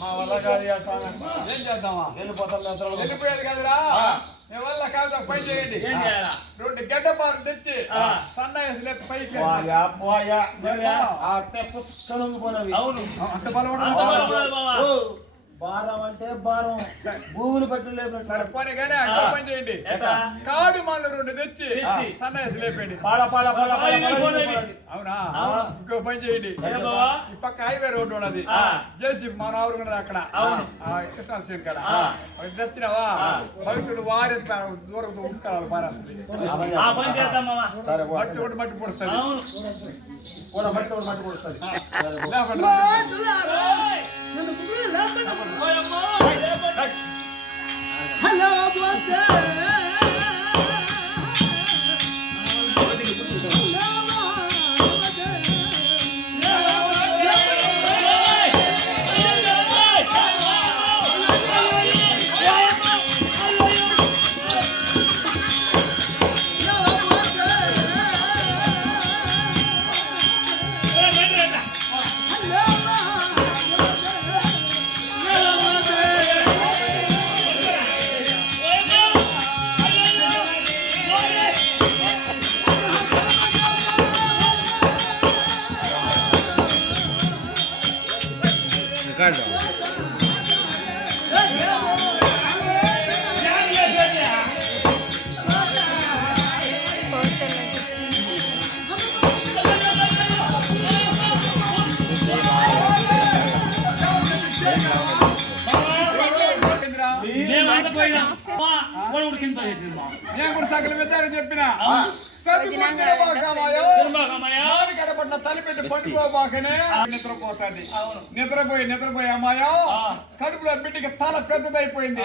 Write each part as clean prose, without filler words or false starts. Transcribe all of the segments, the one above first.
మా వల్ల కాదు ఏం చేద్దామా వెళ్ళిపోయేది కదరా మీ వల్ల కాదు పని చేయండి 2 గడ్డ పాలు తెచ్చి సన్నాయి పైకి భారం అంటే భారం భూములు పట్టు లేపు పని కానీ పని చేయండి కాడు మాలు 2 తెచ్చి సన్నాయి లేపండి అవునా ఇంకో పని చేయండి ఈ పక్క హైవే రోడ్డు ఉన్నది చేసి మన ఆవురు ఉన్నది అక్కడ కృష్ణాల కాడ తెచ్చినావా భక్తుడు వారి దూరం ఉంటారు పారేస్తుంది మట్టి ఒకటి మట్టి పొడుస్తుంది హలో నేను కూడా సకల విద్యాలని చెప్పిన గడపడిన తలిపెట్టి పట్టుకోబాకనే నిద్రపోయి అమ్మాయో కడుపులో బిడ్డకి తల పెద్దదైపోయింది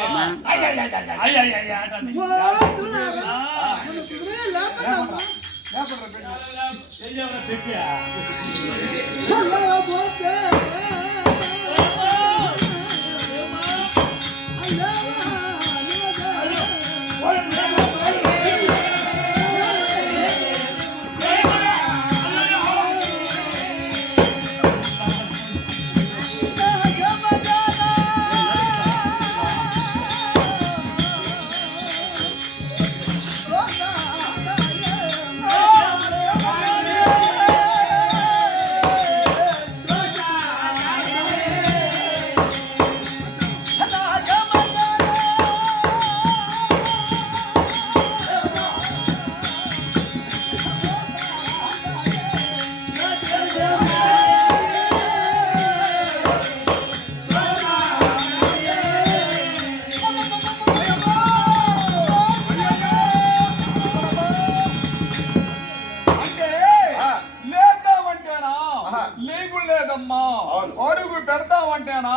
అడుగు పెడతామంటేనా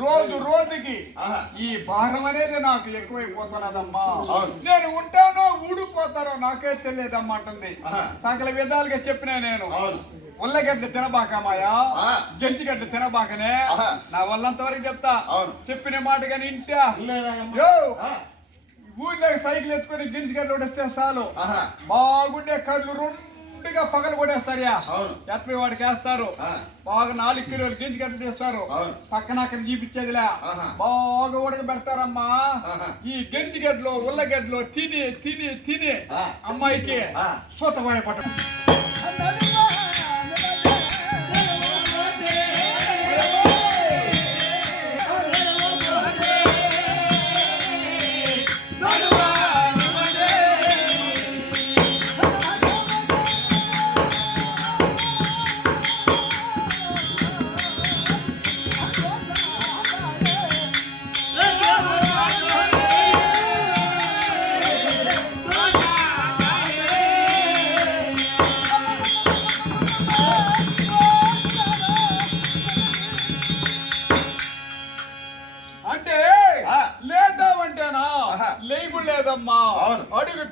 రోజు రోజుకి ఈ భారం అనేది నాకు ఎక్కువైపోతున్నదమ్మా. నేను ఉంటానో ఊడిపోతారో నాకే తెలియదమ్మా అంటుంది. సకల విధాలుగా చెప్పినా నేను ఉల్లగడ్డలు తినబాకమాయా, గంటిగడ్డలు తినబాకనే నా వల్లంత వరకు చెప్తా. చెప్పిన మాట కానీ ఇంటా ఊర్లో సైకిల్ ఎత్తుకొని గింటిగడ్డలు వస్తే చాలు బాగుండే కళ్ళు రెండుగా పగలు కొడేస్తారయా. ఎత్తి వాడికి వేస్తారు బాగా 4 కిలోలు గింటిగడ్డలు తీస్తారు. పక్కన అక్కడ చూపించేదిలే బాగా ఉడక పెడతారమ్మా. ఈ గింటిగడ్డలు ఉల్లగడ్డలు తిని తిని తిని అమ్మాయికి సూతపోయే పట్ట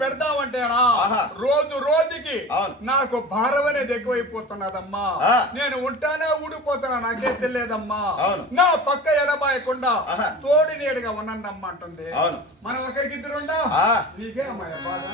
పెడదామంటేనా ఆహా. రోజు రోజుకి అవును. నాకు భారం అనేది ఎక్కువైపోతున్నదమ్మా. ఆ. నేను ఉంటానే ఊడిపోతున్నా, నాకే తెలియదమ్మా. అవును. నా పక్క ఎడబాయకుండా ఆహా. తోడి నీడుగా ఉండండి అమ్మ అంటుంది. అవును. మనం ఒకరికి ఇద్దరుండా ఆ. నీకే అమ్మాయి బాగా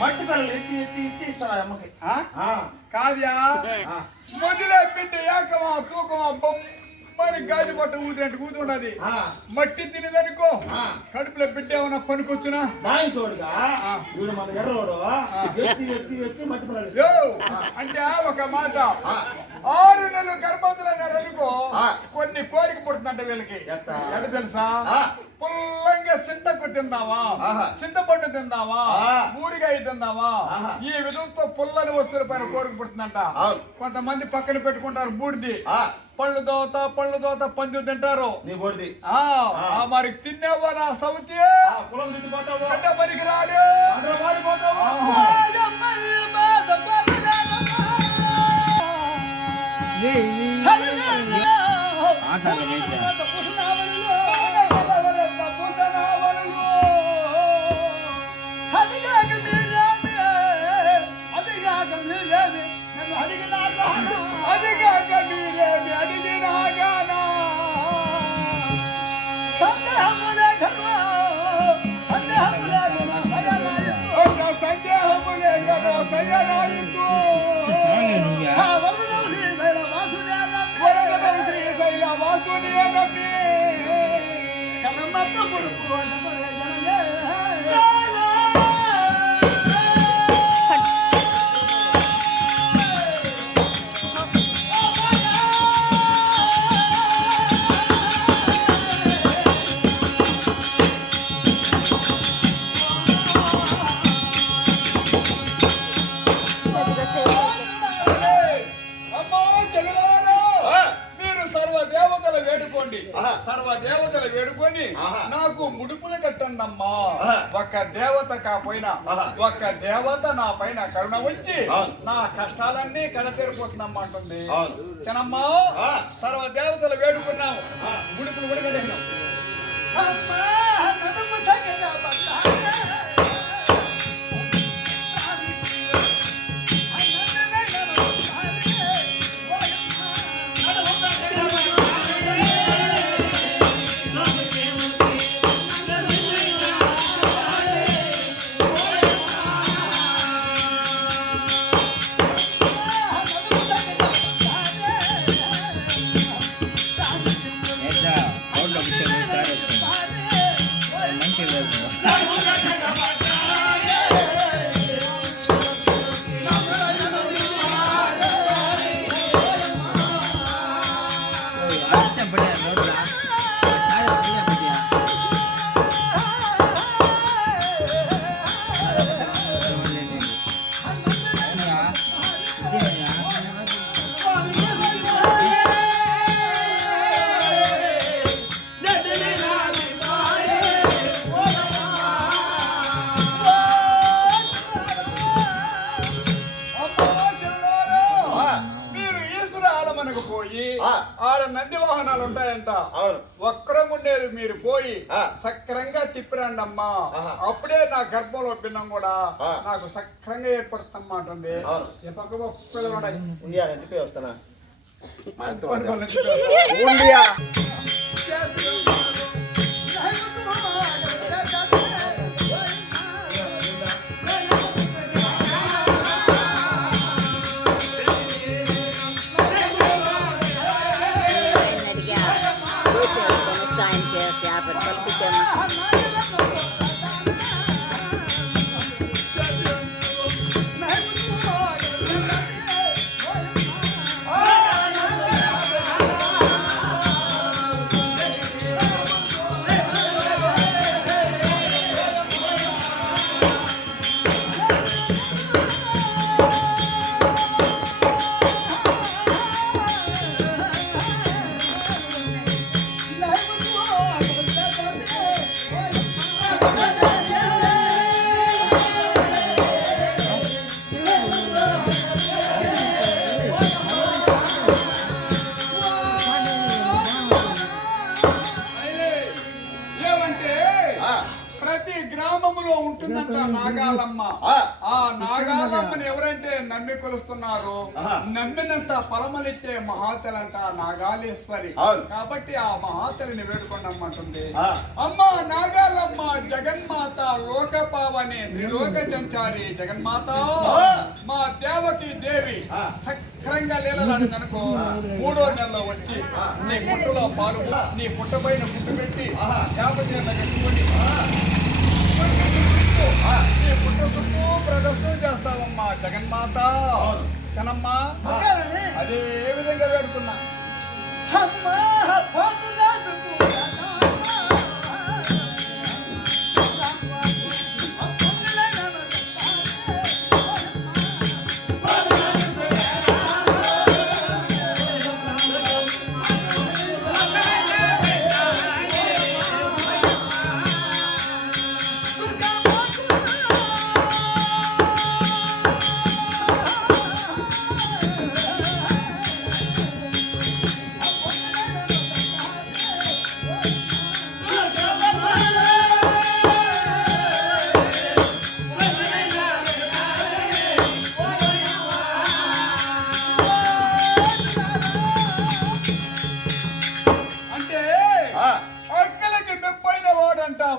మట్టి పిల్లలు ఎత్తి ఎత్తి ఎత్తి ఇస్తాను ఆ అమ్మకి. కాద్యా మొదలే బిడ్డ ఏకమా తూకమా బొమ్మని గాలి పట్ట ఊదినట్టు ఊదున్నది. మట్టి తినదనుకో కడుపులో బిడ్డ ఏమన్నా పనికొచ్చునా? దాని తోడుగా వీడు మన ఎర్రోడు ఎత్తి ఎత్తి ఎత్తి మట్టి పిల్లలు యో, అంటే ఒక మాట 6 నెలలు గర్భవతులన్నారనుకో కొన్ని కోరిక పుడుతుందంట వీళ్ళకి. ఎట్ట తెలుసా? పుల్లంగా చింతకు తిందావా, చింతపండు తిందావా, ఊరిగాయ తిందావా, ఈ విధంతో పుల్లని వస్తువుల పైన కోరిక పుడుతుందంట. కొంతమంది పక్కన పెట్టుకుంటారు బూడిది, పళ్ళు దోత పంది తింటారు. నీ బోడిది మరి తిన్నావా నా సౌతి కులం తిట్టుకుంటావు అంటే పనికి రాడు వాడిపోతావు. మీరు సర్వ దేవతలు వేడుకోండి. వేడుకోండి సర్వ దేవతలు వేడుకొని నాకు ముడుపులు కట్టండమ్మా ఒక్క దేవత కాపోయినా ఒక్క దేవత నా పైన కరుణ వచ్చి నా కష్టాలన్నీ కడతీరిపోతుందమ్మా అంటుంది చిన్నమ్మా సర్వ దేవతలు వేడుకున్నాము ముడుపులు కూడా కట్టేసినాం ఆడ నంది వాహనాలు ఉంటాయంట వక్రముండేది మీరు పోయి సక్రంగా తిప్పిరండి అమ్మా అప్పుడే నా గర్భంలో పిండం కూడా నాకు సక్రంగా ఏర్పడుతుందమ్మా అంటుంది ఏ పక్క పిల్లలు వస్తానా ఉంటుందంట నాగాలమ్మ ఆ నాగాలమ్మని ఎవరంటే నమ్మి కొలుస్తున్నారు నమ్మినంత ఫలమనిచ్చే మహాతలంట నాగాలేశ్వరి కాబట్టి ఆ మహాతలిని వేడుకొండమ్మంటుంది అమ్మ నాగాలమ్మ జగన్మాత లోక పావని త్రిలోక సంచారి జగన్మాత మా దేవకి దేవి సక్రంగా లీలలాడిందనుకో 3వ నెలలో వచ్చి నీ పుట్టలో పాలు నీ పుట్ట పైన పుట్టు పెట్టి యాపచేత కట్టుకొని నీ పుట్ట చుట్టూ ప్రదర్శన చేస్తావమ్మా జగన్మాత కనమ్మా అదే విధంగా వేడుకున్నా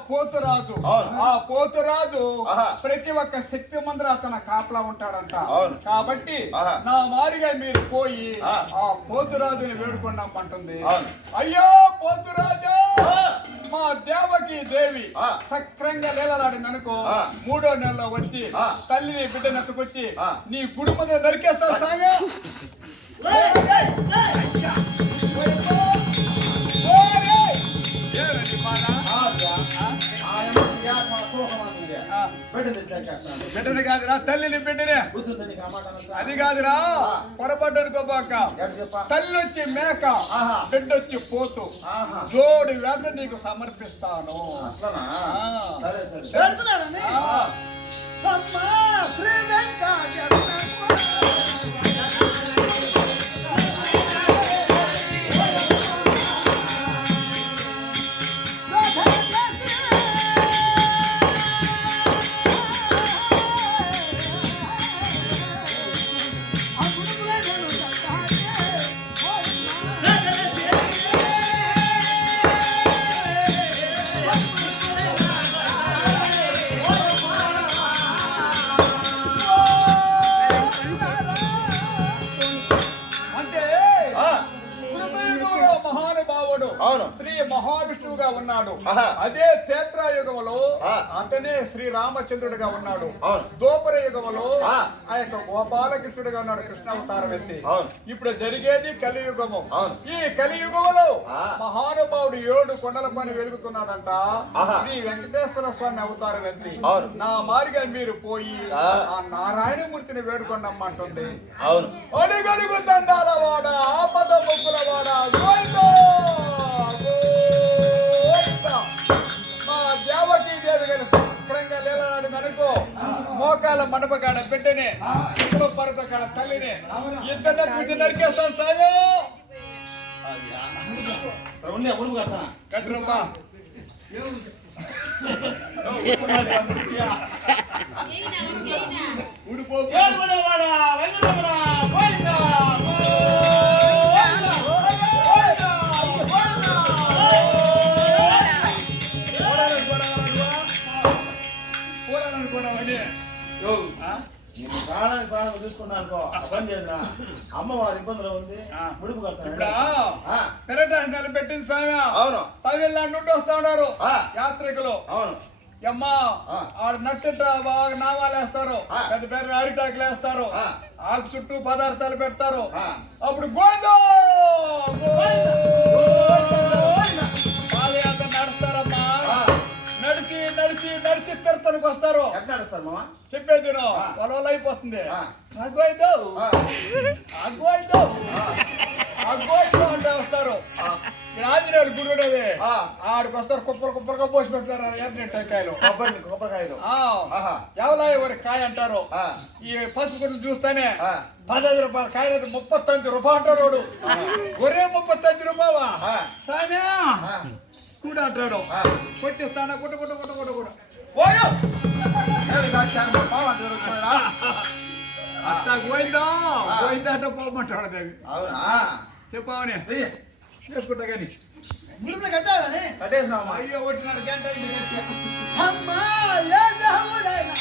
పోతురాజు ఆ పోతురాజు ప్రతి ఒక్క శక్తి మందిర అతను కాపలా ఉంటాడంట కాబట్టి నా మారిగా మీరు పోయి ఆ పోతురాజుని వేడుకున్నామంటుంది అయ్యో పోతురాజు మా దేవకి దేవి సక్రంగా లీలలాడింది అనుకో 3వ నెలలో వచ్చి తల్లిని బిడ్డను ఎత్తుకొచ్చి నీ గుడి మీద నరికేస్తా సాగా ఎక్కేస్తాను. బిడ్డని కాదురా, తల్లిని బిడ్డనే. బుద్ధుందా నీకు ఆ మాట అనొచ్చా? అది కాదురా, పొరపాటు అనుకోబాక. ఎక్కడ చెప్పా? తల్లి వచ్చి మేక, ఆహా. బిడ్డ వచ్చి పోతు, ఆహా. జోడి వేట నీకు సమర్పిస్తాను. అట్లనా? ఆ. సరే సరే. పెడుతున్నానండి. ఆ. అమ్మా శ్రీ వెంకటేశ్వర అంటే ఆ. కృతయుగంలో మహానుభావుడు అవును. శ్రీ మహావిష్ణువుగా ఉన్నాడు. ఆహా. అదే త్రేతాయుగంలో ఆ. అతనే శ్రీ రామచంద్రుడిగా ఉన్నాడు. అవును. దోపర యుగంలో ఆ. ఆ యొక్క గోపాలకృష్ణుడిగా ఉన్నాడు, కృష్ణావతారం ఎత్తి. అవును. ఇప్పుడు జరిగేది కలియుగము. అవును. ఈ కలియుగంలో ఆ. మహానుభావుడు 7 కొండల పని వెలుగుతున్నాడంట. ఆహా. శ్రీ వెంకటేశ్వర స్వామి అవతారం ఎత్తి. అవును. నా మారిగా మీరు పోయి ఆ. ఆ నారాయణమూర్తిని వేడుకొండమ్మంటుంది. అవును. అడుగడుగు దండాల వాడ, ఆపద ముక్కుల వాడ, గోవిందా! గోవిందా! మా దేవకీ దేవి గారి సక్రంగా లేలాడు అనుకో, మోకాల మండపకాడ బిడ్డనే, పరత కాడ తల్లిని ఇద్దరు పూజ నరికేస్తాను సాగు. ఉండే ఉరుము కడతానా? కట్టురమ్మా. ఊడిపో. ఏడుకొండలవాడ, వెంకటరమణ, గోవిందా! యో. నేను ప్రాణానికి ప్రాణం చూసుకున్నాను పని చేసిన అమ్మవారి ఇబ్బందులు ఉంది. ఆ. ముడుపు ఇప్పుడు కడతాను. పెరటాన్ని నిలబెట్టిన సామె అవును. తమిళనాడు నుండి వస్తా ఉన్నారు ఆ. యాత్రికులు. అవును. అమ్మా ఆ. ఆడ నట్టింట బాగా నామాలు వేస్తారు, ఆ. పెద్ద పెద్ద అరిటాకులు వేస్తారు, ఆ. ఆకు చుట్టూ పదార్థాలు పెడతారు. ఆ. అప్పుడు గోవిందో పాదయాత్ర నడుస్తారమ్మా. ఆ. నడిచి నడిచి నడిచి తీర్థానికి వస్తారు. ఎట్లా నడుస్తారు మామ? చెప్పేది ఆ. వాళ్ళ అయిపోతుంది. ఆ. అగ్గోయిదో ఆ. అగ్గోయిదో ఆ. అగ్గోయిదో అంటే వస్తారు. ఇక్కడ ఆంజనేయులు గురుడు అది. ఆ. ఆడికి వస్తారు, కుప్పలు కుప్పలుగా పోసి పెట్టారు ఎర్ర టెంకాయలు. కొబ్బరికాయలు. ఆ. ఎవలాయ వారి కాయ అంటారు. ఆ. ఈ పసుపు గుడ్లు చూస్తేనే ఆ. 15 రూపాయలు కాయ 35 రూపాయలు అంటాడు వాడు. ఒరే 35 రూపాయవా ఆ. సామ్యా ఆ. కూడా అంటాడు. ఆ. కొట్టిస్తానా గుడ్డ గుడ్డ గుడ్డ గుడ్డ గుడ్డ ఓయో! అత్త గోయిందా గోయిందా అంటే పోమంటాడు దేవి. అవునా? చెప్పావని ఏయ్, చేసుకుంటా కానీ. ముడుపులు కట్టాలని. కట్టేసినావమ్మా. అయ్యో వచ్చినాడు గంట అయింది. అమ్మా ఏ దేవుడైనా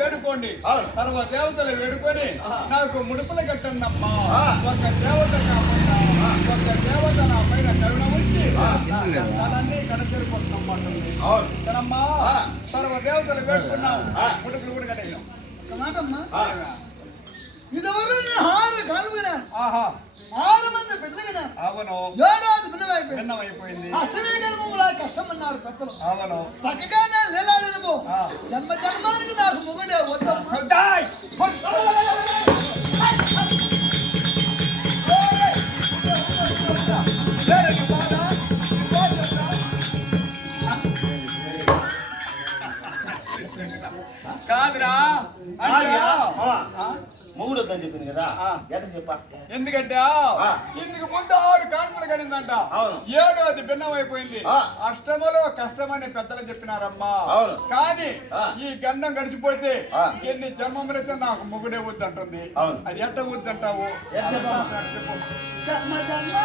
వేడుకోండి. అవును. సర్వ దేవతలు వేడుకొని నాకు ముడుపులు కట్టండమ్మా. ఆ. ఒక దేవత నా పైన ఒక దేవత నా పైన కరుణ ఉంచి తలన్నీ కడచేరుకుంటున్నమ్మంటుంది. అవును. కదమ్మా ఆ. సర్వ దేవతలు వేడుకున్నాం, ముడుపులు కూడా కట్టేసాం. ఒక మాటమ్మా, ఆ. ఇదివరకు నేను 6 కాళ్ళు విన్నాను, ఆహా 6 మంది బిడ్డలు విన్నాను. అవును 7வது భిన్నమైపోయింది. భిన్నమైపోయింది. అష్టమీ గర్భములా కష్టమన్నారు పెద్దలు. అవును చక్కగానే లేలాడినము. ఆ. జన్మ జన్మానికి నాకు మొగుడే వద్దమ్మా. సర్దాయ్! కాదు కాదురా కాదురా? అంటే ఆ. మొగుడు వద్దని చెప్పింది కదా ఆ. ఎట్లా చెప్పా ఎందుకంటే ఇందుకు ముందు 6 కాన్పులు కడిందంట అవును. 7వది భిన్నం అయిపోయింది. ఆ. అష్టమలో కష్టమని పెద్దలు చెప్పినారమ్మా. అవును. కానీ ఆ. ఈ గండం గడిచిపోతే ఆ. ఎన్ని జన్మములైతే నాకు మొగుడే వద్దంటుంది. అవును. అది ఎట్ట వద్దంటావు? ఎట్ట చెప్పమ్మా? చెప్పు. జన్మ జన్మ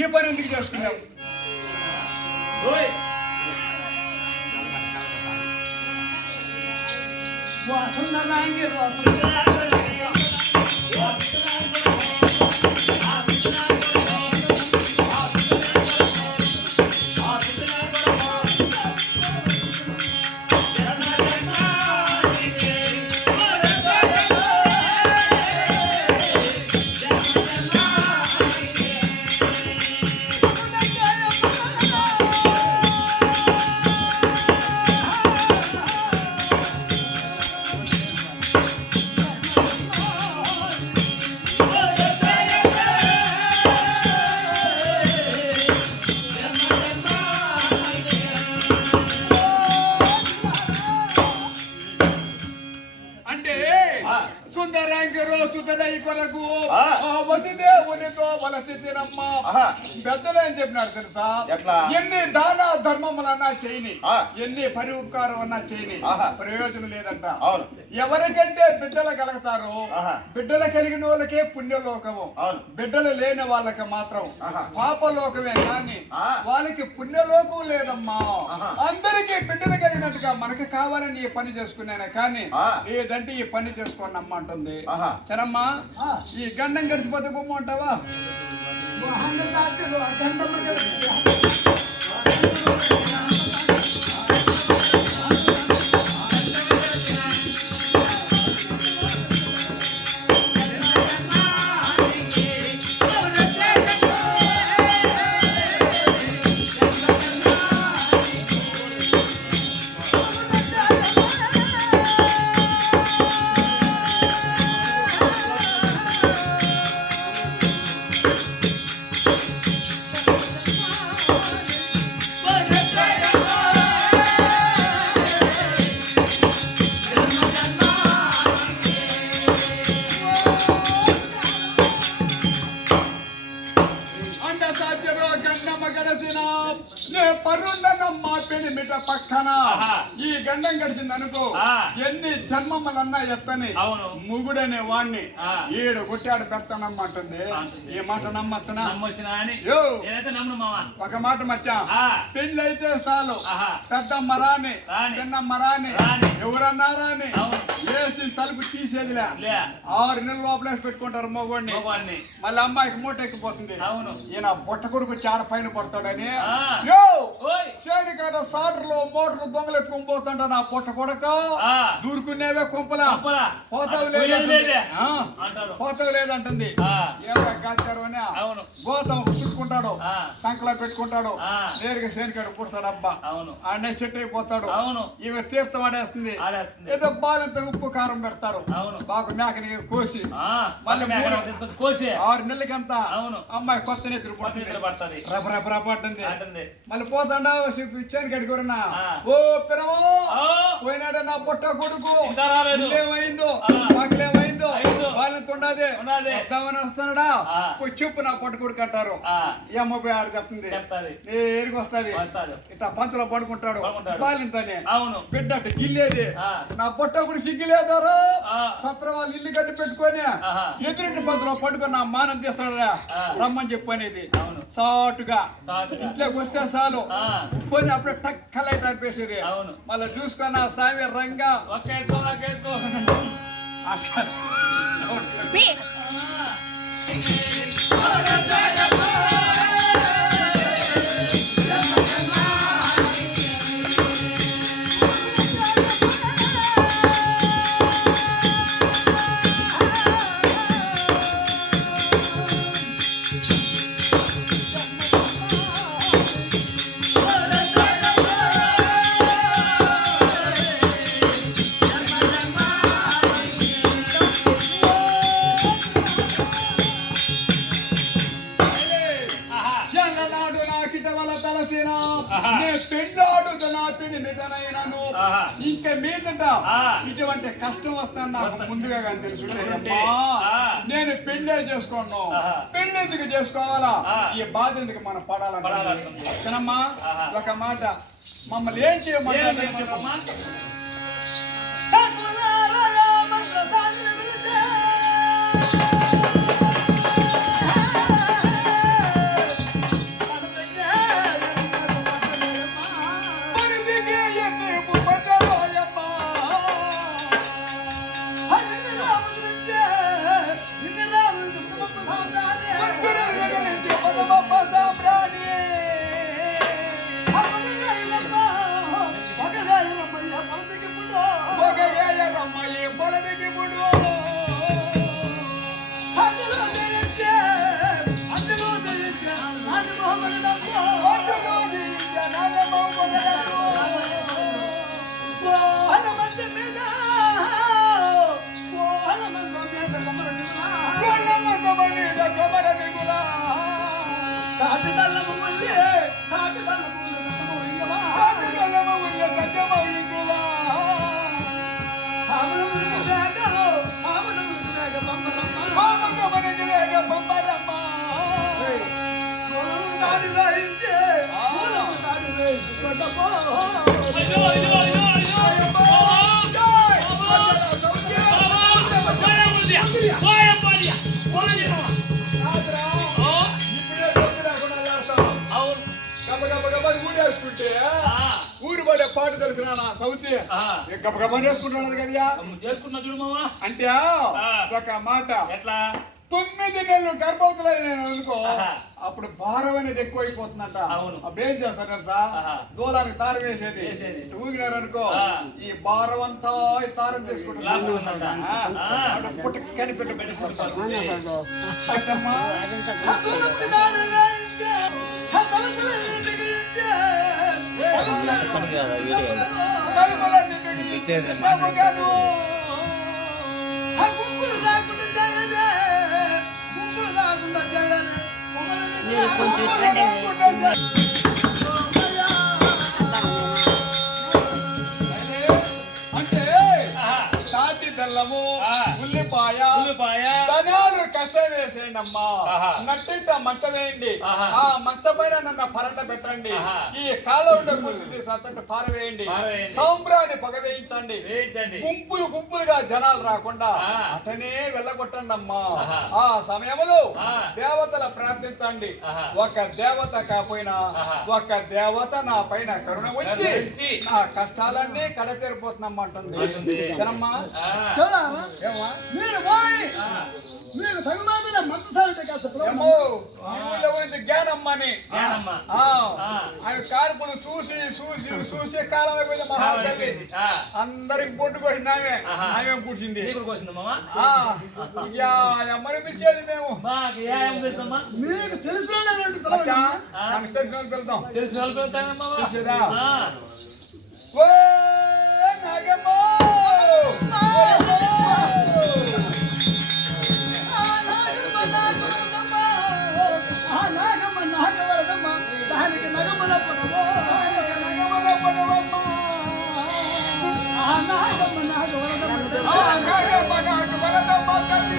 ఈ పని ఎందుకు చేసుకున్నావు? ఓయ్ వాసుందరాంగి వాసుందరాంగి అంటే ఆ. సుందరాంగి రోజుదై కొరకు ఆ. వసిదేవునితో వలసి తినమ్మా. ఆహా. పెద్దలు ఏం చెప్పినాడు తెలుసా? ఎట్లా? ఎన్ని దాన ధర్మములన్నా చేయని, ఆ. ఎన్ని పరివుకారం అన్నా చేయని ఆహా. ప్రయోజనం లేదంట. అవును. ఎవరికంటే బిడ్డలు కలుగుతారో ఆహా. బిడ్డలు కలిగిన వాళ్ళకే పుణ్యలోకము, అవును. బిడ్డలు లేని వాళ్ళకి మాత్రం ఆహా. పాపలోకమే. కానీ ఆ. వాళ్ళకి పుణ్యలోకం లేదమ్మా. ఆహా. అందరికీ బిడ్డలు కలిగినట్టుగా మనకి కావాలని ఈ పని చేసుకున్నాను. కానీ ఆ. లేదంటే ఈ పని చేసుకోండి అమ్మ అంటుంది. ఆహా. సరమ్మా, ఈ గండం గడిచిపోతే గుమ్మ అంటావా? వాహన దాటులు అఖండమ అండ సాధ్యరో గండమ్మ గడచిన నే పరుండనమ్మ పెనిమిట పక్కన. ఆహా. ఈ గండం గడిచింది అనుకో, ఆ. ఎన్ని జన్మములన్నా ఎత్తని అవును. ముగుడనే వాణ్ణి ఆ. ఏడు కొట్టాడు పెడతానమ్మంటుంది. ఈ మాట నమ్మచ్చనా? నమ్మొచ్చినా అని యో, నేనైతే నమ్మను మావా. ఒక మాట మచ్చా, ఆ. పెళ్ళి అయితే చాలు ఆహా. పెద్దమ్మ రాని రాని. చిన్నమ్మ రాని రాని. ఎవరన్నా రాని అవును. వేసి తలుపు తీసేదిలే. లే. 6 నెలల లోపల పెట్టుకుంటారు మగవాడిని. మగవాణ్ణి. మళ్ళీ అమ్మాయికి మూట ఎక్కిపోతుంది. అవును. ఈయన బొట్ట కొడుకు చాడ పైన పడతాడని ఆ. యో, ఓయ్ చేను కాడ సాటర్లో మోటార్లు దొంగలు ఎత్తుకొని పోతుంట నా పొట్ట కొడక ఆ. దూరుకునేవే కొంపలా తప్పలా. పోతావు అది పోయేది లేదంటుంది. లేదే. ఆ, అంటారు. పోతావు లేదంటుంది. ఆ. ఏమో గాచారు అని అవును. పోతాం చుట్టుకుంటా పెట్టుకుంటాడు ఆ. సంకలో పెట్టుకుంటాడు ఆ. నేరుగా సేనికాడు కూర్తాడు అబ్బా అవును ఆడనే చెట్టు అయిపోతాడు అవును ఈమె తీర్థం ఆడేస్తుంది ఆడేస్తుంది ఏదో బాలింత ఉప్పు కారం పెడతారు అవును బాగా మేకని కోసి మళ్ళీ మళ్ళీ మేకను తీసుకొచ్చి కోసి 6 నెలలకంతా అవును అమ్మాయి కొత్త నెత్తులు కొత్త నిద్ర పడుతుంది పట్టింది అంటుంది మళ్ళీ పోతాడా చేను కడుకున్నా ఆ. ఓ పిరమో ఆ, పోయినాడే నా పొట్ట కొడుకు ఇంకా రాలేదు ఏమైందో ఆ. నాకులేమైందో అయిందో. బాలింత ఉన్నది వస్తానడా ఆ. చెప్పు నా పొట్ట కొడుకు అంటారు ఆ, ఈ అమ్మ పోయి ఆడ చెప్తుంది చెప్తాది నేరుగా వస్తాది వస్తాడు ఇట్లా పంతులో పడుకుంటాడు పడుకుంటాడు. బాలింతనే అవును బిడ్డట గిల్లేది ఆ, నా పొట్ట కూడా సిగ్గులేదారు ఆ, సత్రం వాళ్ళు ఇల్లు కట్టి పెట్టుకొని ఆహా, ఎదురింటి పంతులో పడుకొని నా మానం తీస్తాడా ఆ. రమ్మని చెప్పు అనేది అవును సాటుగా సాటుగా. ఇంట్లోకి వస్తే చాలు ఆ, పోనీ అప్పుడే టక్కలైట్ అనిపేసేది అవును మళ్ళీ చూసుకొని ఆ సామి రంగా ఒకేసుకో ఒకేసుకో అట్లా ఆహా, జగనాడు నాకిట వల తలసిన ఆహా. నే పెండాడు నా పిడి నిజనైనను ఆహా. ఇంక మీదట ఆ. ఇటువంటి కష్టం వస్తాను నాకు వస్తా. ముందుగా కానీ తెలుసు తెలుసుంటే. ఆ. నేను పెళ్ళే చేసుకోను ఆహా. పెళ్ళి ఎందుకు చేసుకోవాలా ఆ. ఈ బాధ ఎందుకు మనం పడాలంటే పడాలంటుంది. చిన్నమ్మా ఆహా. ఒక మాట మమ్మల్ని ఏం చేయమంటారు ఏం చెప్పమ్మా అయ్యో అయ్యో అయ్యో ఊరు పడే పాట తెలిసిన నా సౌతి గబగబా చేసుకుంటున్నది కదా చేసుకున్నా చూడు మావా అంటే ఒక మాట ఎట్లా 9 నెలలు గర్భవతులైన అనుకో ఆహా. అప్పుడు భారం అనేది ఎక్కువైపోతుందంట అవును. అప్పుడు ఏం చేస్తారు తెలుసా ఆహా. దూలానికి తారం వేసేది వేసేది. ఊగినారు అనుకో ఆ. ఈ భారం అంతా ఈ తారం తీసుకుంటారు లాక్కుంటుందంట. పుట్టకని పెట్టి కొంచెం అంటే ఆహా. తాటి బెల్లము ఆ. ఉల్లిపాయ ఉల్లిపాయ ధనాలు కషాయం వేసేయండమ్మా ఆహా. నట్టింట మంట వేయండి ఆహా. ఆ మంట పైన నన్ను పరండ పెట్టండి ఆహా. ఈ కాలువ గుర్తు సత్తట్టు పారవేయండి పారవేయండి. సాంబ్రాన్ని పగ వేయించండి వేయించండి గుంపులు గుంపులుగా జనాలు రాకుండా ఆ. అటనే వెళ్ళగొట్టండి అమ్మా ఆహా. ఆ సమయంలో ఆ. దేవతల ప్రార్థించండి ఆహా. ఒక దేవత కాపోయినా ఆహా. ఒక దేవత నా పైన కరుణ వచ్చి కరుణ వచ్చి నా కష్టాలన్నీ కడతేరిపోతున్నామంటుంది అంటుంది. జనమ్మా చూడాలా ఏమా మీరు పోయి మీరు తగిన మంత్రసారి కాస్త ఏమో ఈ ఊళ్ళో పోయింది జ్ఞానమ్మని జ్ఞానమ్మ. ఆ. ఆ. ఆమె కార్పులు చూసి చూసి చూసి కాలం అయిపోయింది మహాతల్లి ఆ. అందరికి బొడ్డు కొట్టింది ఆమె ఆహా. ఆమె పుట్టింది నీకు కోసింది మామా ఇక అమ్మని పిలిచేది మేము మాకు ఏ ఏం చేస్తామా మీకు తెలిసిన మచ్చా, మనకు తెలిసిన వాళ్ళు పిలుద్దాం. తెలిసి వెళ్ళిపోతానమ్మా. తెలిసేదా? ఆ. ఓ నాగమ్మ! దానికి నగముల పడవో నాగమ్మ నాగవరదమ్మ ఆ నాగమ్మ నాకు వరదమ్మ తల్లి.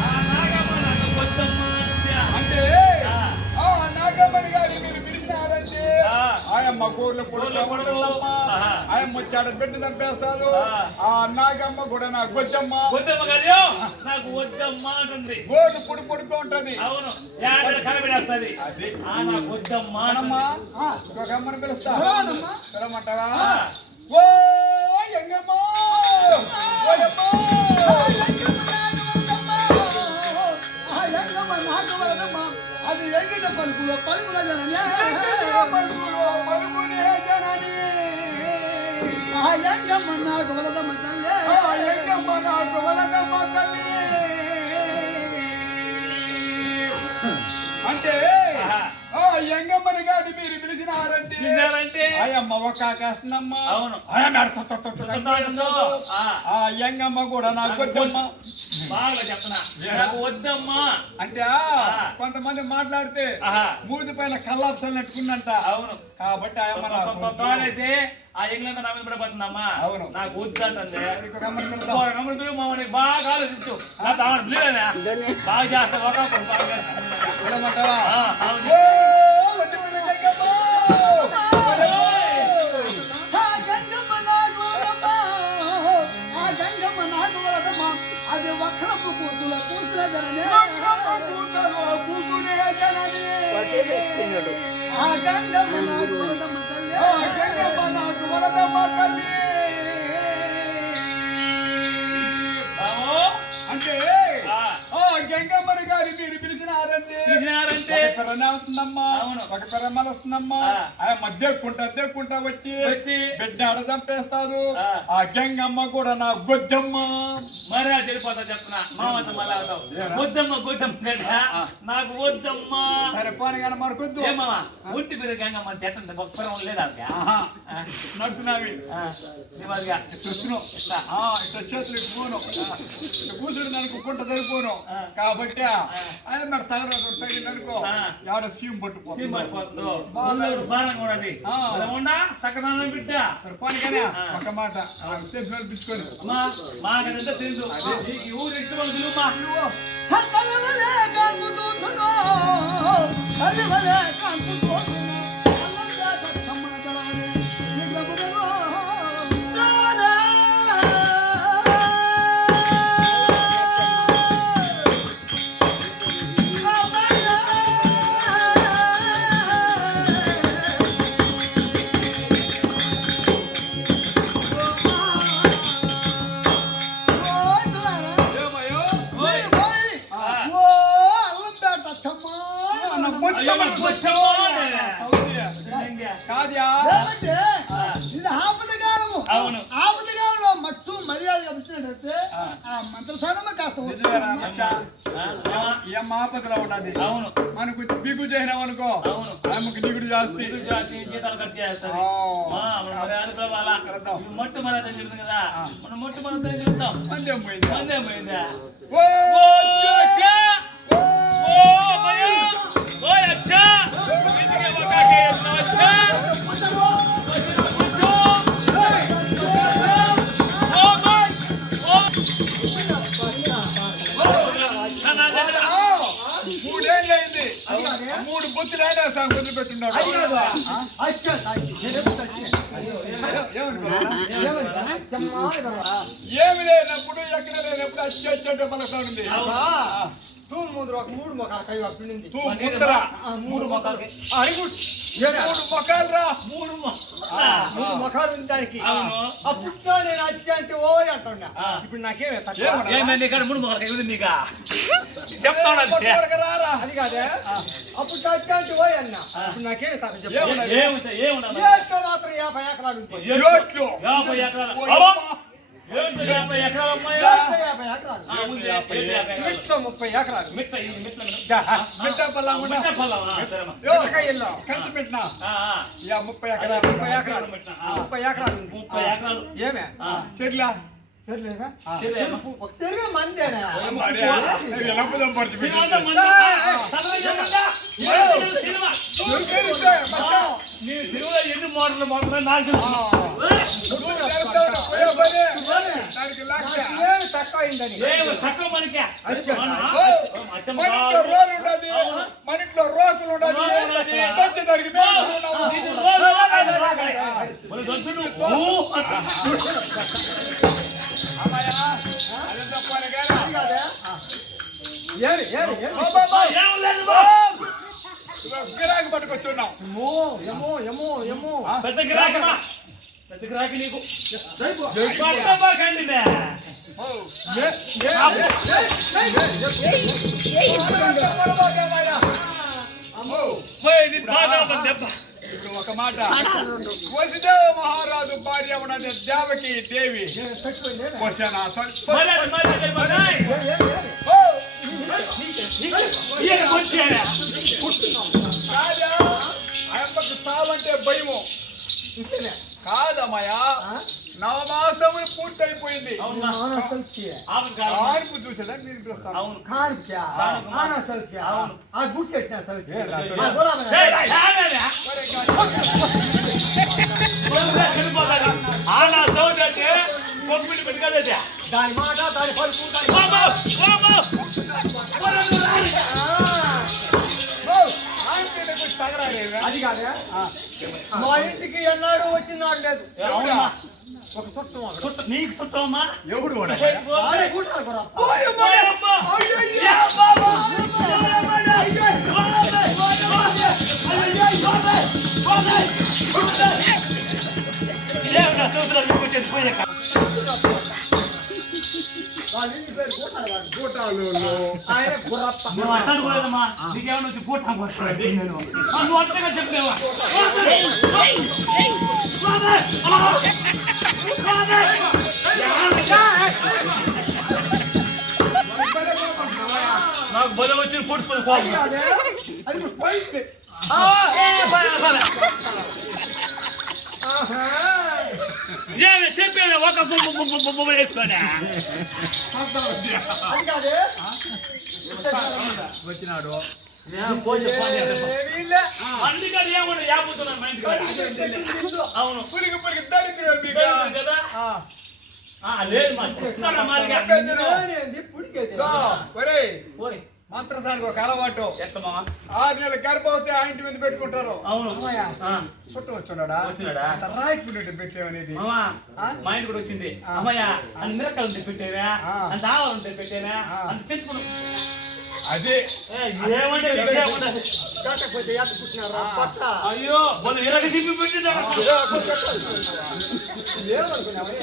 ఆ నాగమ్మ నాకు వద్దమ్మ అంటే. అంటే ఆ. ఆ నాగమ్మని గారి మీరు పిలిచినారంటే ఆ. ఆయమ్మ గోర్ల పొడుగుంటుందమ్మా. ఆహా. ఆయమ్మ వచ్చాడు పెట్టి చంపేస్తాడు. ఆ. ఆ నాగమ్మ కూడా నాకు వద్దమ్మ. వద్దమ్మ కాదు, నాకు వద్దమ్మ అంటుంది. గోర్లు పొడి పొడుకో ఉంటది. అవును, ఏడాది కలబెడేస్తుంది. అది ఆ నాకు వద్దమ్మ అమ్మా అంటుంది. ఇంకొక అమ్మని పిలుస్తా. పిలవనమ్మా. పిలవమంటావా? ఆ. ఓ ఎంగమ్మ! ఓయమ్మ! అది ఎంగిట పలుకులో పలుకుల జననే పలుకులో పలుకునే జనని. ఆ ఎంగమ్మ నాకు వలదమ్మ తల్లే ఆ ఎంగమ్మ నాకు వలదమ్మ తల్లి. అంటే ఆహా. ఆ ఎంగమ్మని గాని మీరు పిలిచినారంటే పిలిచారంటే? ఆయమ్మ ఒక కాకస్తుందమ్మ. అవును. ఆయమ్మ ఆ. ఆ ఎంగమ్మ కూడా నాకు వద్దమ్మ. బాగా చెప్తున్నా, నాకు వద్దమ్మా అంటే కొంతమంది మాట్లాడితే ఆహా. మూతి పైన కల్లాప్సలు నెట్టుకుందంట. అవును. కాబట్టి ఆయమ్మ నాకు వద్దు. తోలైతే ఆ ఎంగ్లంగా నా మీద పడిపోతుందమ్మా. అవును. నాకు వద్దంటుంది. ఇంకొక అమ్మని పిలుద్దాం. మామని బాగా ఆలోచించు. బాగా చేస్తా ఒక బాగా చేస్తా. పిలవమంటావా? ఆ, అవును. ఓ వద్దు పిల్ల ఎంగమ్మ! ఆ గంగమ్మ నాకు వలదమ్మ ఆ గంగమ్మ నాకు వలదమ్మ అది వక్రపు కూతుల కూతుల జననే ఎంగమ్మ కూతురు కూతురే జనని. ఆ గంగమ్మ నాకు వలదమ్మ తల్లే ఆ ఎంగమ్మ నాకు వలదమ్మ తల్లి. బావో, అంటే ఆ. ఆ గంగమ్మని గారి మీరు పిలిచినారంటే పిలిచినారంటే? ఒక పిర్రనే వస్తుందమ్మా. అవును. ఒక పిర్రమ్మలు వస్తుందమ్మా. ఆ. ఆయన మధ్యకుంటా వచ్చి వచ్చి బిడ్డ అడదంపేస్తారు. ఆ. ఆ గంగమ్మ కూడా నా గొద్దమ్మ. మరి అది వెళ్ళిపోతా చెప్తున్నా. మామంతా మళ్ళీ అవుతావు. ఏరా? వద్దమ్మ గొద్దమ్మ కదా, నాకు వద్దమ్మా. సరే పోనీ కానీ మనకొద్దు. ఏమమ్మా ఒంటి పేరు గంగమ్మ తెట్టండి ఒక పిరం లేదా ఆవిడ? ఆహా. ఆ. నడుచున్నావి నిమ్మదిగా చూస్తున్నావు ఇట్లా చేతులు పోను ఇట్లా కూర్చుని దానికి పుంట సరిపోను. ఆ. కాబట్టి ఆయన మరి తగిననుకో ఆ. ఆడ సీమ్ పట్టుకోను. సీమైపోతుందో బాగా. బాణం కూడా అది. ఆ. ఉండా సక్కదానం బిడ్డ. పోనీ కానీ ఆ. ఒక మాట పిలుచుకొని అమ్మా మాకంతా తెలుసు. నీకు ఈ ఊరు ఇష్టం వాళ్ళు తెలుమా? కలవలే కాల్పుతూతునో కలవలే కాల్పుతూతునో అల్లంగా కట్టమ్మ కలవలే నిగ్రహముదనో నానా ఏమయ్యో? ఓయ్. ఓ అల్లం కట్టమ్మ నా బొచ్చమ్మ. బొచ్చమ్మ అంటే. కాద్యా? ఏమంటే ఇది ఆపదకాలము అవును. ఆపదకాలంలో మట్టు మర్యాదగా వచ్చినట్టయితే ఆ మంత్రసానమ్మ కాస్త నిజమేరా వస్తుంది. మచ్చా? ఆ. ఈ అమ్మ ఆపదలో ఉన్నది. అవును. మనకు బిగు చేసినామనుకో అవును. ఆమెకు దిగుడు జాస్తి. ఇల్లు జాతి జీతాలు ఖర్చు చేస్తుంది. ఆ. మన మర్యాద పిలవాలా? పిలుద్దాం. ఇప్పుడు మొట్టు మర్యాద చెప్తుంది కదా, మనం మొట్టు మర్యాద చెప్తాం. మందేం పోయింది. మందే పోయిందా? ఓ అచ్చా! ఓ భయ్యా! ఓ అచ్చా! ఇంటికి ఒక కాకే వేస్తున్నావు, అచ్చా! కూర్చో! ఓ బాయ్! ఓ! మూడేళ్ళు అయింది. 3 బొత్తులు ఆడేసాం గుర్తు పెట్టున్నాడు. ఏమి లేనప్పుడు ఎక్కడ లేనప్పుడు అచ్చే పలక ఉంది. తూము ముందు ఒక 3 మొక్కల కై పిండింది. తూ ముద్దరా 3 మొక్కలకి. 3 మొక్కలు రా. 3 3 మొక్కలు ఉంది దానికి. అవును. అప్పుడు నేను వచ్చి అంటే ఓ అంటున్నా. ఇప్పుడు నాకేమే తక్కువ. ఏమన్నా? ఏమైంది ఇక్కడ 3 మొక్కలకి ఎగురుంది నీకా? చెప్తాను అంతే. పట్టుకోడక రారా. అది కాదే అప్పుడు వచ్చి అంటే ఓ అన్న. ఇప్పుడు నాకేమే తక్కువ చెప్పు. ఏమన్నా? ఏముంటా? ఏట్లో మాత్రం 50 ఎకరాలు ఉంటాయి. ఏట్లు. 50 ఎకరాలు. ఓ అవ్వ! అమ్మ. ఏంటి 50 ఎకరాలు అమ్మాయి? 50 ఎకరాలు. ఉంది, ఏంటి 50 ఎకరాలు? మిట్లో 30 ఎకరాలు. మిట్ట ఇది మిట్ట మిట్ట పల్లం ఉండ. మిట్ట పల్లవా? సరేమ్మా. మిరపకాయల్లో. కంచి పెట్టినా ఆ, ఆ. యా 30 ఎకరాలు 30 ఎకరాలు. మిట్ట. 30 ఎకరాలు ఉంది. 30 ఎకరాలు. ఏమే? ఆ. చెర్లా సర్లేగా? చెర్లేమ్మా. ఒక చెరువు మందేనా? ఎలంపుదం పడిచి సినిమాతో మంది. చదవయ్యా మందా? సినిమా. నీ సినిమాలో ఎన్ని మోడల్ మోడల్ నాకు తెలుసు. దానికి లక్ష ఏమి తక్కువ అయిందని. ఏమి తక్కువ మనకి. అచ్చమ్మ మనట్లో రోలు ఉండదు మనట్లో రోకులు ఉండదు దానికి ఇది రోజు మన దొంతుడు ఏమి? ఏమి? ఏమి? ఏం లేదు బా. గిరాకి పట్టుకొచ్చున్నాం ఏమో, ఏమో, ఏమో, ఏమో. పెద్ద గిరాకమా పెద్ద గిరాకి నీకు పట్టబాకండి మే. పోయి దాదాపు దెబ్బ. ఇప్పుడు ఒక మాట వసుదేవ మహారాజు భార్య ఉన్నది దేవకి దేవి క్వశ్చన్ మర్యాద మర్యాద మర్యాద. ఈయన వచ్చాడా? రాజా ఆయమ్మకు సావంటే భయము కాదమ్మయ్యా నవమాసము పూర్తయిపోయింది అవునా? ఆనా సౌఖ్య. ఆమె కాదు. ఆర్పు చూసేదా నేను పిలుస్తాను అవును. కానిక్యా. ఆనా సౌఖ్య. ఆ గుడి చెట్టిన సౌఖ్య. ఏ రా సౌఖ్య. ఆ గులాబీ ఏయ్, రాలేదా? చనిపోతాడు. ఆనా సౌదటే కొమ్మిడి పెట్టుకోలేదా? దాని మాట దాని పలుకు దాని బాబా బాబా వరదు రాలి. అది కాదే మా ఇంటికి ఎన్నాడు వచ్చినాడు లేదు. అవునా? ఒక చుట్టం ఒకడు. సుట్ట నీకు సుట్టమా? ఎవడు ఆడే గుడ్డలు కొరా. వాళ్ళ ఇంటి పేరు గుట్టలు వాడు. ఆయన గుర్రప్ప. నాకు బలం వచ్చిన పొడుచుకొని అది కోపం. కాదే అది ఇప్పుడు పోయింది. ఆహా. చెప్పాను ఒక బొమ్మ వేసుకోనే. అది కాదే వచ్చినాడు వీళ్ళే. అందుకని ఏమన్నా యాపుతున్నాను మా ఇంటికి. అవును పులికి దరిద్రం మీకు కదా. లేదు మా చెప్తాను మాదిరిగా. ఏంది పుడికేది? ఒరేయ్ పోయి మంత్రసానికి ఒక అలవాటు ఎత్తమా. 6 నెలల గర్భవతి ఆ ఇంటి మీద పెట్టుకుంటారు అవును. చుట్టూ వచ్చున్నాడా వచ్చినాడా? రాయిపోయినట్టు పెట్టేవనేది మామా మా ఇంటికి కూడా వచ్చింది. అమ్మయ్య అన్ని మిరకాయలు ఉంటే పెట్టేవా, అంత ఆవాలు ఉంటే పెట్టేవా, అంత తెచ్చుకున్నాం. అదే ఏమంటే కాకపోతే ఎంత పుట్టినారా? పట్ట. అయ్యో వాళ్ళు ఇరగ తిప్పి పెట్టిందా. ఏమనుకున్నావే?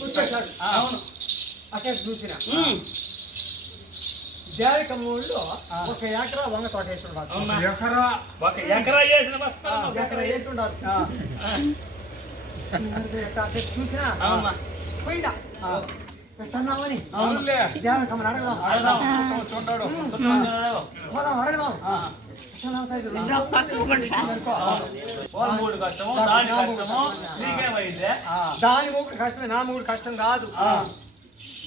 పుట్టేశాడు. అవును. అక్కడ చూసిన దేవకమ్మూళ్ళో 1 ఎకరా వంగ తోట వేసి ఉండాలి. అవునా? ఎకరా ఒక ఎకరా వేసిన బస్తా. 1 ఎకరా వేసి ఉండాలి. అక్కడ చూసినా అవునా? పోయిందా పెట్టన్నామని అవునులే దేవకమ్మని అడగదాం. చూడాడు పోదాం అడగదాం. వాళ్ళు మూడు కష్టము, దాని కష్టము, నీకేమైందే? దాని మూడు కష్టమే, నా మూడు కష్టం కాదు.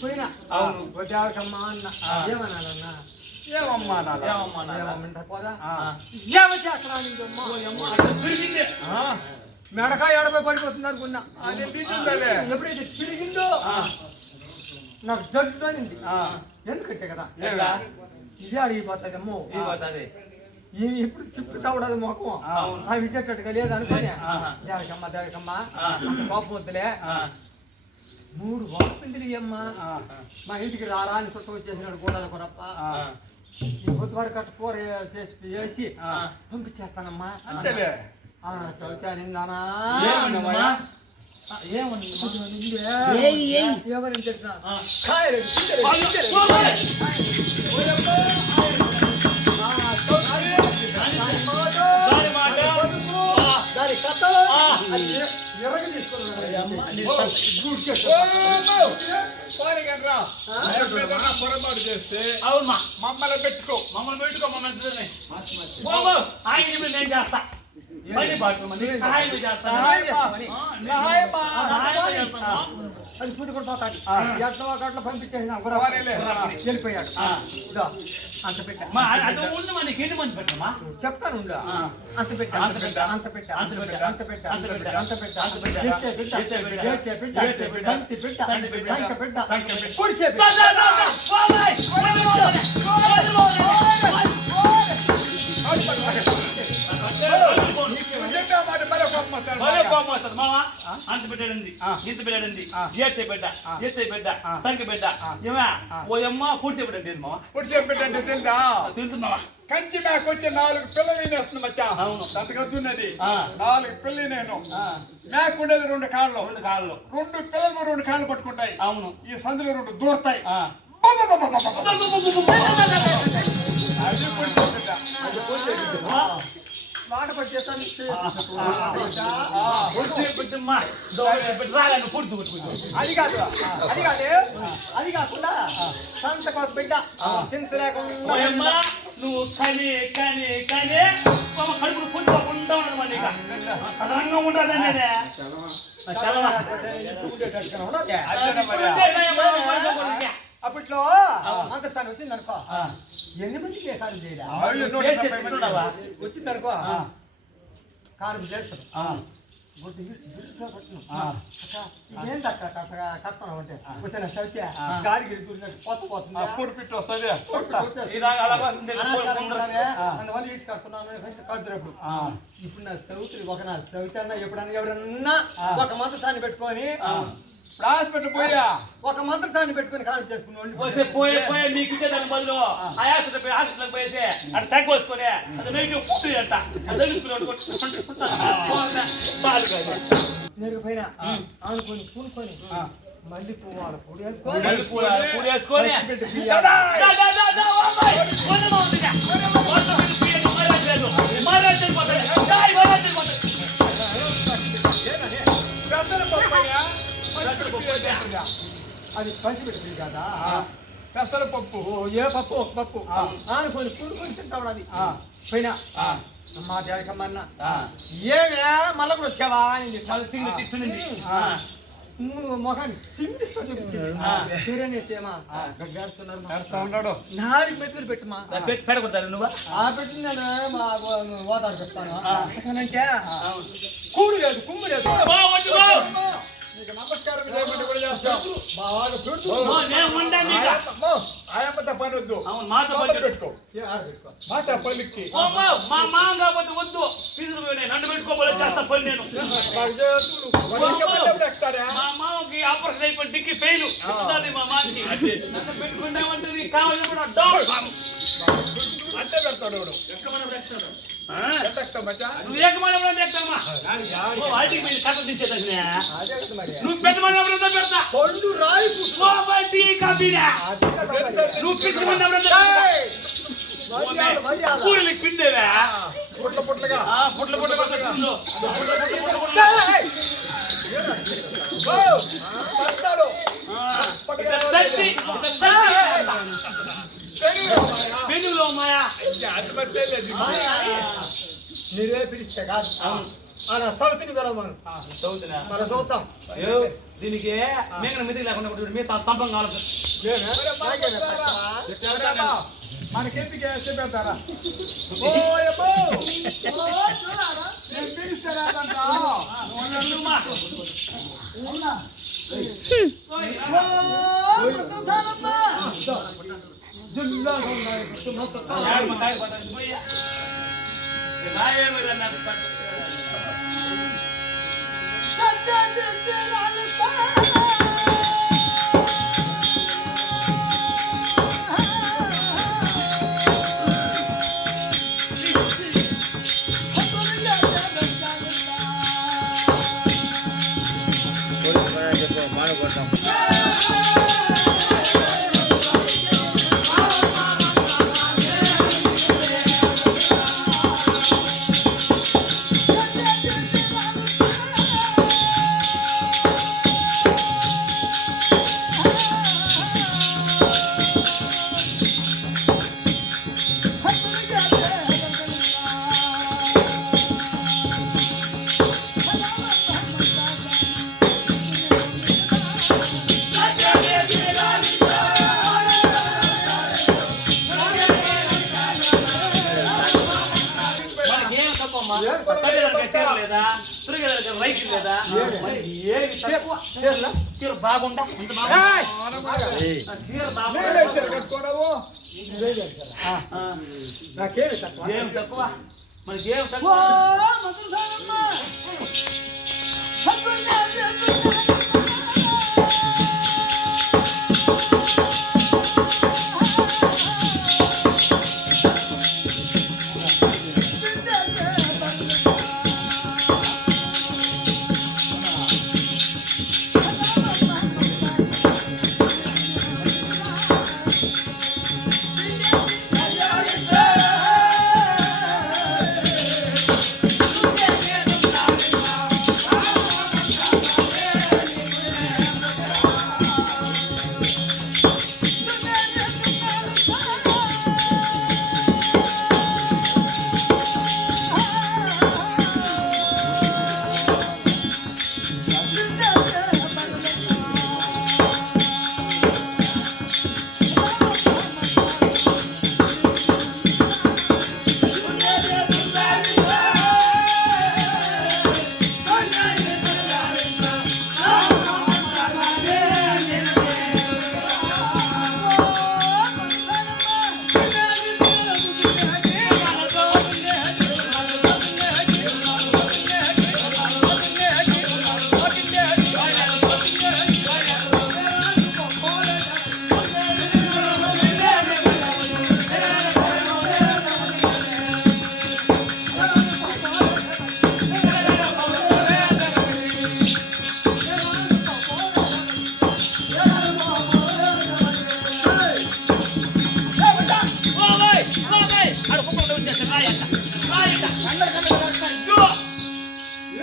పోయినా అవును. దేవకమ్మ అన్న ఏమన్నానన్నా ఏమమ్మా నాన్న ఏమమ్మా నాన్న? ఏమంట పోదా ఆ. ఏమొచ్చి అక్కడ అమ్మ తిరిగింది. మెడకాయ ఎడబై పడిపోతుంది అనుకున్నా. అది తీసిందలే ఎప్పుడైతే తిరిగిందో నాకు జడ్డు అనింది. ఆ. ఎందుకంటే కదా ఎట్లా? ఇదే అడిగిపోతుంది అమ్మో. ఈ పోతాది. ఇప్పుడు తిప్పుతా ఉండదు మొఖం. అవును. ఆ విసేటట్టుగా లేదు అనుకోని ఆహా. దేవకమ్మ ఆ. కోపం వద్దులే. 3 వాపిందిలి అమ్మ మా ఇంటికి రారా అని చుట్టం వచ్చేసినాడు గోడాల కొరప్ప. ఈ బుద్ధవారి కట్టుకోర చేసి పంపించేస్తానమ్మా. అంతేలే చదువుతానిందానా ఏమన్నమ్మా? ఏమన్నమ్మా? ఎవరిని తెలిసిన ఆ. దాని కథ ఎరగ తీసుకున్నాడు. అమ్మ, నీ ఓ, సంత- పోనీకండ్రా. ఏదైనా పొరపాటు చేస్తే అవును మా మమ్మల్ని పెట్టుకో. మమ్మల్ని పెట్టుకో మమ్మల్ని ఇద్దరిని. బాబు, ఆయన చెప్పి నేను చేస్తా పని పాటు మంది సహాయం చేస్తాను. సహాయమా? సహాయం చేస్తాను. అది పూజ కూడా పోతాడు ఎట్లా ఒక అట్లా పంపించేసిన పోనీలే. వెళ్ళిపోయాడు ఇదో, అంత పెట్ట అది ఉండి మనకి ఎన్ని మంది పెట్టమ్మా చెప్తాను ఉండు. అంత పెట్ట అంత పెట్ట, అంత పెట్ట అంత పెట్ట, అంత పెట్ట అంత పెట్ట, అంత పెట్ట అంత పెట్ట, ఎచ్చే పెట్ట ఎచ్చే పెట్ట, ఏడ్చే పెట్ట ఏడ్చే పెట్ట, సంతి పెట్ట సంతి పెట్ట, సంక పెట్ట సంక పెట్ట, పొడిచే పెట్ట. దా, దా, దా, దా. బాబాయ్, నువ్వు చెప్పే మాట మరో కోపం వస్తాడు. మరో కోపం వస్తుంది మామ. అంత పెట్టాడండి, ఇంత పెట్టాడండి, ఏడ్చే బిడ్డ, ఏడ్చే బిడ్డ, సంక బిడ్డ, ఏమా ఓ అమ్మ పూర్తి పెట్టండి మామ. ఇప్పుడు చెప్పేటంటే తెలుదా? తెలుసు మామ. కంచి మేకు వచ్చి 4 పిల్లలు వేస్తుంది మచ్చా. అవును. అంతకద్దున్నది ఆ. 4 పిల్లలు నేను మేకు ఉండేది 2 కాళ్ళు. 2 కాళ్ళు. 2 పిల్లలు 2 కాళ్ళు పట్టుకుంటాయి. అవును. ఈ సందులో 2 దూరతాయి. ఆ. అది పొడిచేస్తుందా? మాట పట్టేస్తాను పూర్తి పెట్టమ్మా. రాగానే పూర్తి కొట్టుకుంటాం. అది కాదు అది కాకుండా సంతకు ఒక బిడ్డ చింత లేకుండా ఓయమ్మ, నువ్వు కానీ కానీ కానీ మామ కడుపును పొందుకోకుండా ఉండదు నీకు సదనంగా ఉండదండి అప్పట్లో మంత్రస్థానం వచ్చింది అనుకో ఎన్ని మందికి ఏ కాలం చేయరా వచ్చింది అనుకో కాలం చేస్తాం ఏంటి అక్క కడతాను అంటే వచ్చిన సౌత్య గాడికి పోతుంది అప్పుడు పిట్టు వస్తుంది. అందువల్ల ఈడ్చి కడుతున్నాను కడుతున్నప్పుడు ఇప్పుడు నా సౌత్రి ఒక నా సౌతి అన్న ఎప్పుడన్నా ఎవరన్నా ఒక మంత్రస్థాన్ని పెట్టుకొని హాస్పిటల్ పోయా ఒక మంత్రస్థాన్ని పెట్టుకొని కాలం చేసుకుని పోయే పోయే మీకు దాని బదులు ఆ హాస్పిటల్ పోయేసి అక్కడ తక్కువ వసుకొని అది మీకు పుట్టి అంట నేను పైన అనుకుని పూనుకొని మళ్ళీ పువ్వాల పొడి పూడి వేసుకొని అది పంచి పెట్టుకుంది కదా పెసర పప్పు. ఏ పప్పు ఒక పప్పు అనుకొని పూనుకొని తింటాడు అది పైన మా దేవకమ్మన్న ఏమే మళ్ళీ కూడా వచ్చావా అని తిట్టునింది నువ్వు మొఖాన్ని చిందిస్తూ చూపించేమా ఉన్నాడు. నాలుగు మెతుకులు పెట్టమా పెడగొడతారు నువ్వు ఆ పెట్టిందని మా ఓదారు పెడతాను అంటే కూడు లేదు కుమ్ము లేదు నీకు నమస్కారం చేయమని కూడా చేస్తాం. ఆయమ్మతో పని వద్దు. మాతో పెట్టుకో మాట పల్లికి మా మామ కాకపోతే వద్దు తీసుకుపోయి నన్ను పెట్టుకోబోలే చేస్తా పని నేను మా మామకి ఆపరేషన్ అయిపోయి డిక్కి ఫెయిల్ మా మామకి నన్ను పెట్టుకున్నామంటే కావాలి అంటే పెడతాడు వాడు. నువ్వు ఏకమైన పెడతామా కథ తీసేదా నువ్వు పెద్ద మంది పెడతా పండు రాయి కబీరా నువ్వు పిచ్చి పూరికి పిండేవా పుట్ల పుట్లగా పుట్ల పుట్ల పెనులో మాయా నీవే పిలిస్తే కాదు మన సౌతిని పిలవమను మన చూద్దాం దీనికి మేఘన మిదికి లేకుండా మిగతా సంపం కావాలి మనకెందుకు చెప్పేస్తారా? నేను పిలుస్తారా కట్టేదానికి చీర లేదా తిరిగేదానికి రైతు లేదా మరి ఏమి తక్కువ చీర బాగుండా ఇంత బాగుందా చీర బాగుందా కట్టుకోవడము నాకేమి తక్కువ ఏం తక్కువ మనకి ఏం ఓ తక్కువ మధుసూదనమ్మ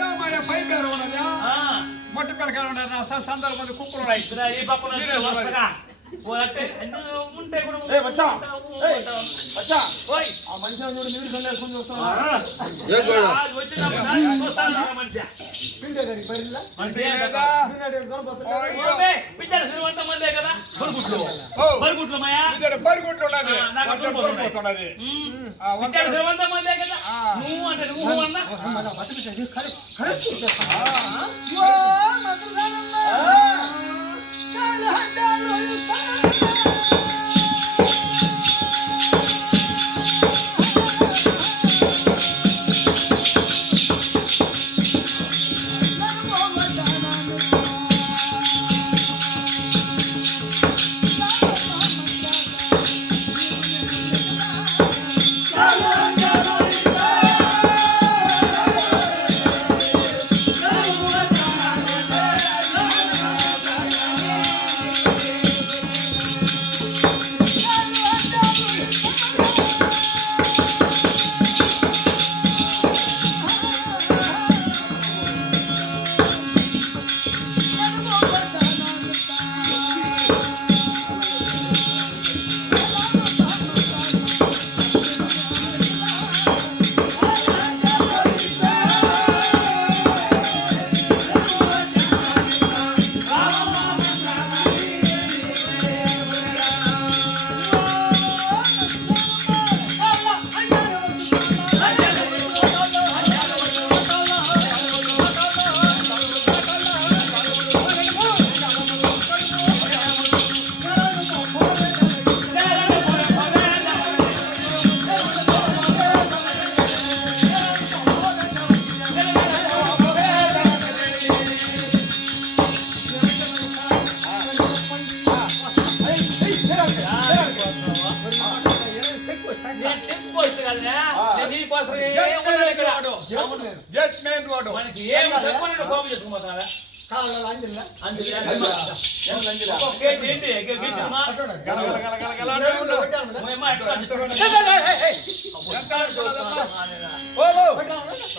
ఏమయ్యా పై పేరు ఉన్నదా మొట్ట పిల్లకాయలు ఉన్నారు సందర్భంలో కుక్కలు ఉన్నాయి ఈ పక్కన వస్తగా పోతే ఉంటే కూడా ఆ మనిషి చూడు నీళ్ళు చల్లేసుకుని చూస్తాను పిండే గారి బరిలా పిచ్చర్ శ్రీమంత మందే కదా బరుగుట్లు మాయా పరిగుట్లు ఉన్నది ఉన్నది పిచ్చర్ శ్రీమంత మందే కదా నువ్వు అంటే నువ్వు అన్నా ఓ మధుసూదనమ్మ కాలహండాలు మనకి ఏమి తక్కువ నేను కోపం చేసుకుపోతారా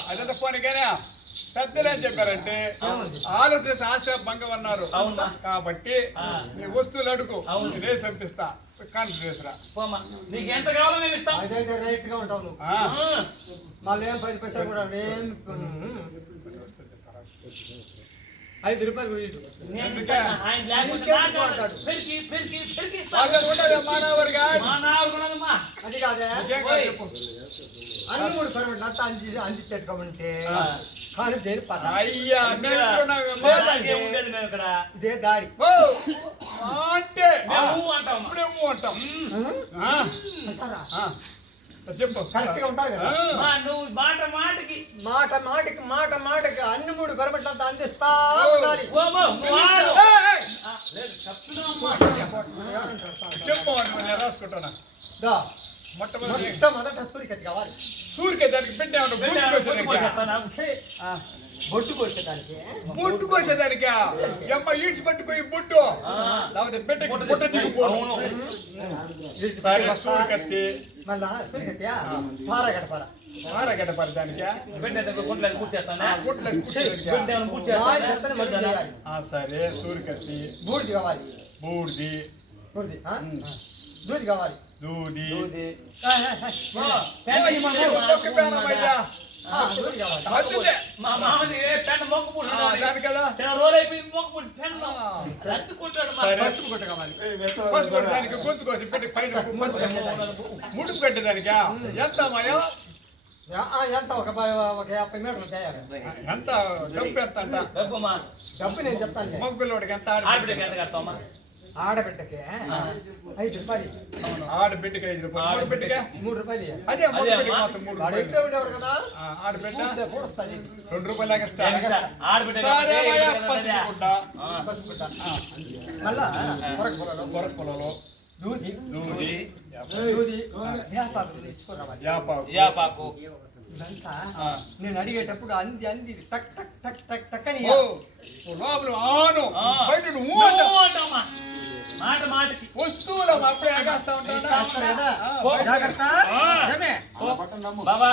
అదంతా పోనీగానే పెద్దలు ఏం చెప్పారంటే ఆలోచన ఆశ భంగం అన్నారు కాబట్టి నీ వస్తువులు అడుగు నేనే చంపిస్తా కాన్ఫిడెన్స్ నీకు ఎంత కావాలో మేము ఇస్తాం అదైతే రైట్ గా ఉంటావు నువ్వు మళ్ళీ ఏం 10 పైసలు కూడా ఏం 5 రూపాయలు మానవుడిగా అది కాదే అన్ని మూడు పరమట్లు అంతా అందించేట్టుకోమంటే కానీ చేరి పద అయ్యా నేను అలాగే ఉండేది మేము ఇక్కడ ఇదే దారి అంటే మేము అంటాం ఇప్పుడేమో అంటాం అంటారా చెప్పు కరెక్ట్ గా ఉంటారు కదా నువ్వు మాట మాటకి మాట మాటకి అన్ని మూడు పరమట్లు అంతా అందిస్తా ఉండాలి చెప్పు నేను రాసుకుంటానా దా మొట్టమొదటి మొట్టమొదట సూర్యకత్తి కావాలి సూరికే దానికి పెట్టాను బొట్టు కోసేదానికి బొట్టు కోసేదానికి ఎమ్మ ఈడ్చి పట్టుకోయి బొట్టు లేకపోతే పెట్ట బుట్ట దిగిపోను సరే సూరికత్తి మళ్ళా సూర్యకత్తి పార గడపార ఆరగడ్డ పడదానికి గుంట్లకు కూర్చేస్తానా సరే సూరికత్తి బూడిది కావాలి బూడిది బూడిది దూది కావాలి దూది దూది మా మామది పెన్ మొక్క పుట్టిన కదా రోజు అయిపోయింది మొక్క పుట్టి పెన్ గుట్ట కావాలి దానికి గొంతుకోసి పెట్టి పైన ముడుపు పెట్టేదానికి ఎంత మాయా ఎంత ఒక 50 మీటర్లు తయారు ఎంత డబ్బు ఎంత అంట డబ్బమ్మా డబ్బు నేను చెప్తాను మగ పిల్లవాడికి ఎంత ఆడబిడ్డకి ఎంత కడతామా ఆడబిడ్డకి 5 రూపాయలు ఆడబిడ్డకి 5 రూపాయలు ఆడబిడ్డకి 3 రూపాయలు అదే మగ బిడ్డకి మాత్రం 3 రూపాయలు ఉండేవారు కదా ఆడబిడ్డ కూడొస్తుంది 2 రూపాయలు ఎక్స్ట్రా ఆడబిడ్డ పసుపుట్ట మళ్ళా కొరక పొలంలో దూది దూది దూది వ్యాపారం తెచ్చుకోరావాలి యాపాకు ఇదంతా నేను అడిగేటప్పుడు అంది టక్ టక్ టక్ టక్ టక్ అని లోపల ఆను బయట అంటామా మాట మాటకి వస్తువులు అప్పుడే ఎగేస్తా ఉంటాను జాగ్రత్త బాబా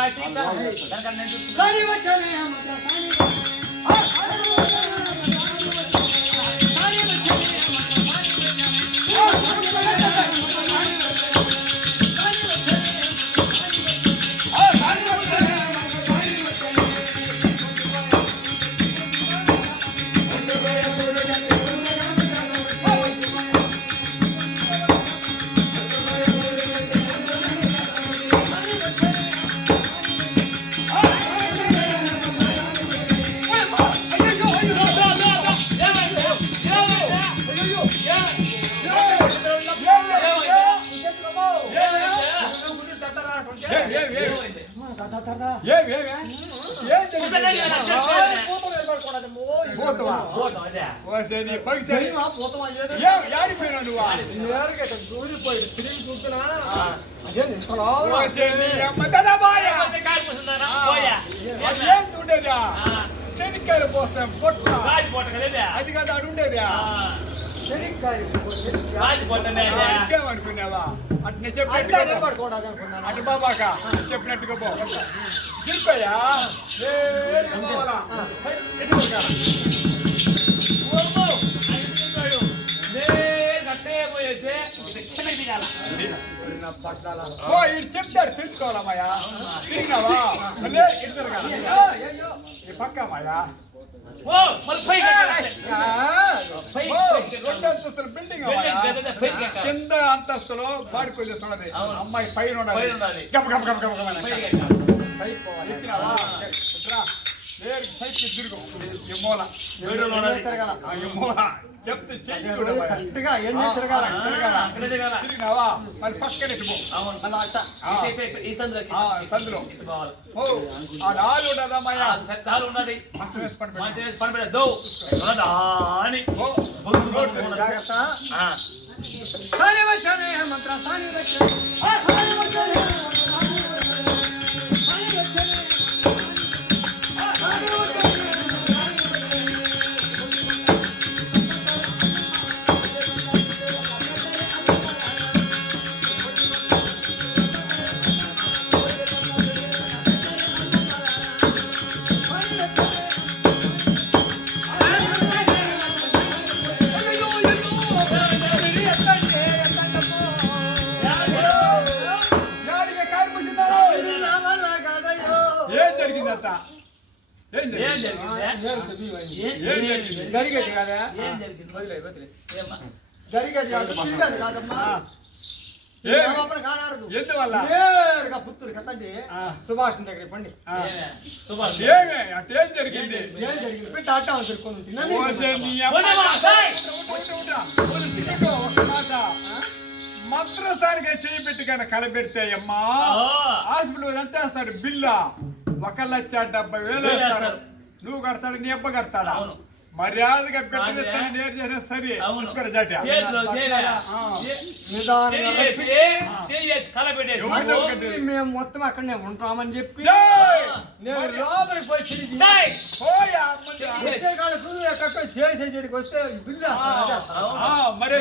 యాడిపోయినా నువ్వు దూరిపోయి తిరిగి చూస్తున్నా అదే ఉండేదా చెనిక్కాయలు పోస్తాం పొట్ట అది కదా అడు ఉండేదా ఇంకేమనుకున్నావా అట్నే చెప్పినట్టు అటు బాబాక చెప్పినట్టుగా పో చెప్పయ్యా చెప్తాడు తెలుసుకోవాలమ్మాయా తిరిగినావా మళ్ళీ ఇద్దరు పక్క మాయా రెండు అంతస్తుల బిల్డింగ్ కింద అంతస్తులో పాడుకొని చూడదు అమ్మాయి పైన ఉండాలి గబ గబ గబ గబ ఎక్కినావా తిరుగు ఈ మూల ఈ మూల చెప్తే తిరిగినావా మరి పక్కన సందులో ఆలు ఉండదమ్మయ్యా ఉన్నది మంచం వేసి పనిపెడద్దు జాగ్రత్త మంత్ర జరిగేది కాదమ్మా లోపల కానారదు ఎందువల్ల నేరుగా పుత్తూరు కదండి ఆ. సుభాష్ దగ్గర పండి సుభాష్ ఏమే అటేం జరిగింది ఏం జరిగింది బిడ్డ అట్టా తిరుక్కొని ఓసే నీ అమ్మ. ఒక మాట. మంత్రసానికి చెయ్యి పెట్టి కానీ కలబెడితే అమ్మా హాస్పిటల్ ఎంత వేస్తారు బిల్లా 1,70,000 వేస్తారు. నువ్వు కడతాడు నీ అబ్బ కడతాడా అవును. మర్యాదగా పెట్టిన తల్లి నేర్ చేసిన సరే అవును. ఇక్కడ జట. చేతిలో మేము మొత్తం అక్కడనే ఉంటామని చెప్పి డేయ్! నేను లోపలికి పోయి తిరిగి పోయా అమ్మని. వచ్చే కాళ్ళకు ఎక్కడ చేసేసేడికి వస్తే బిల్లు మరి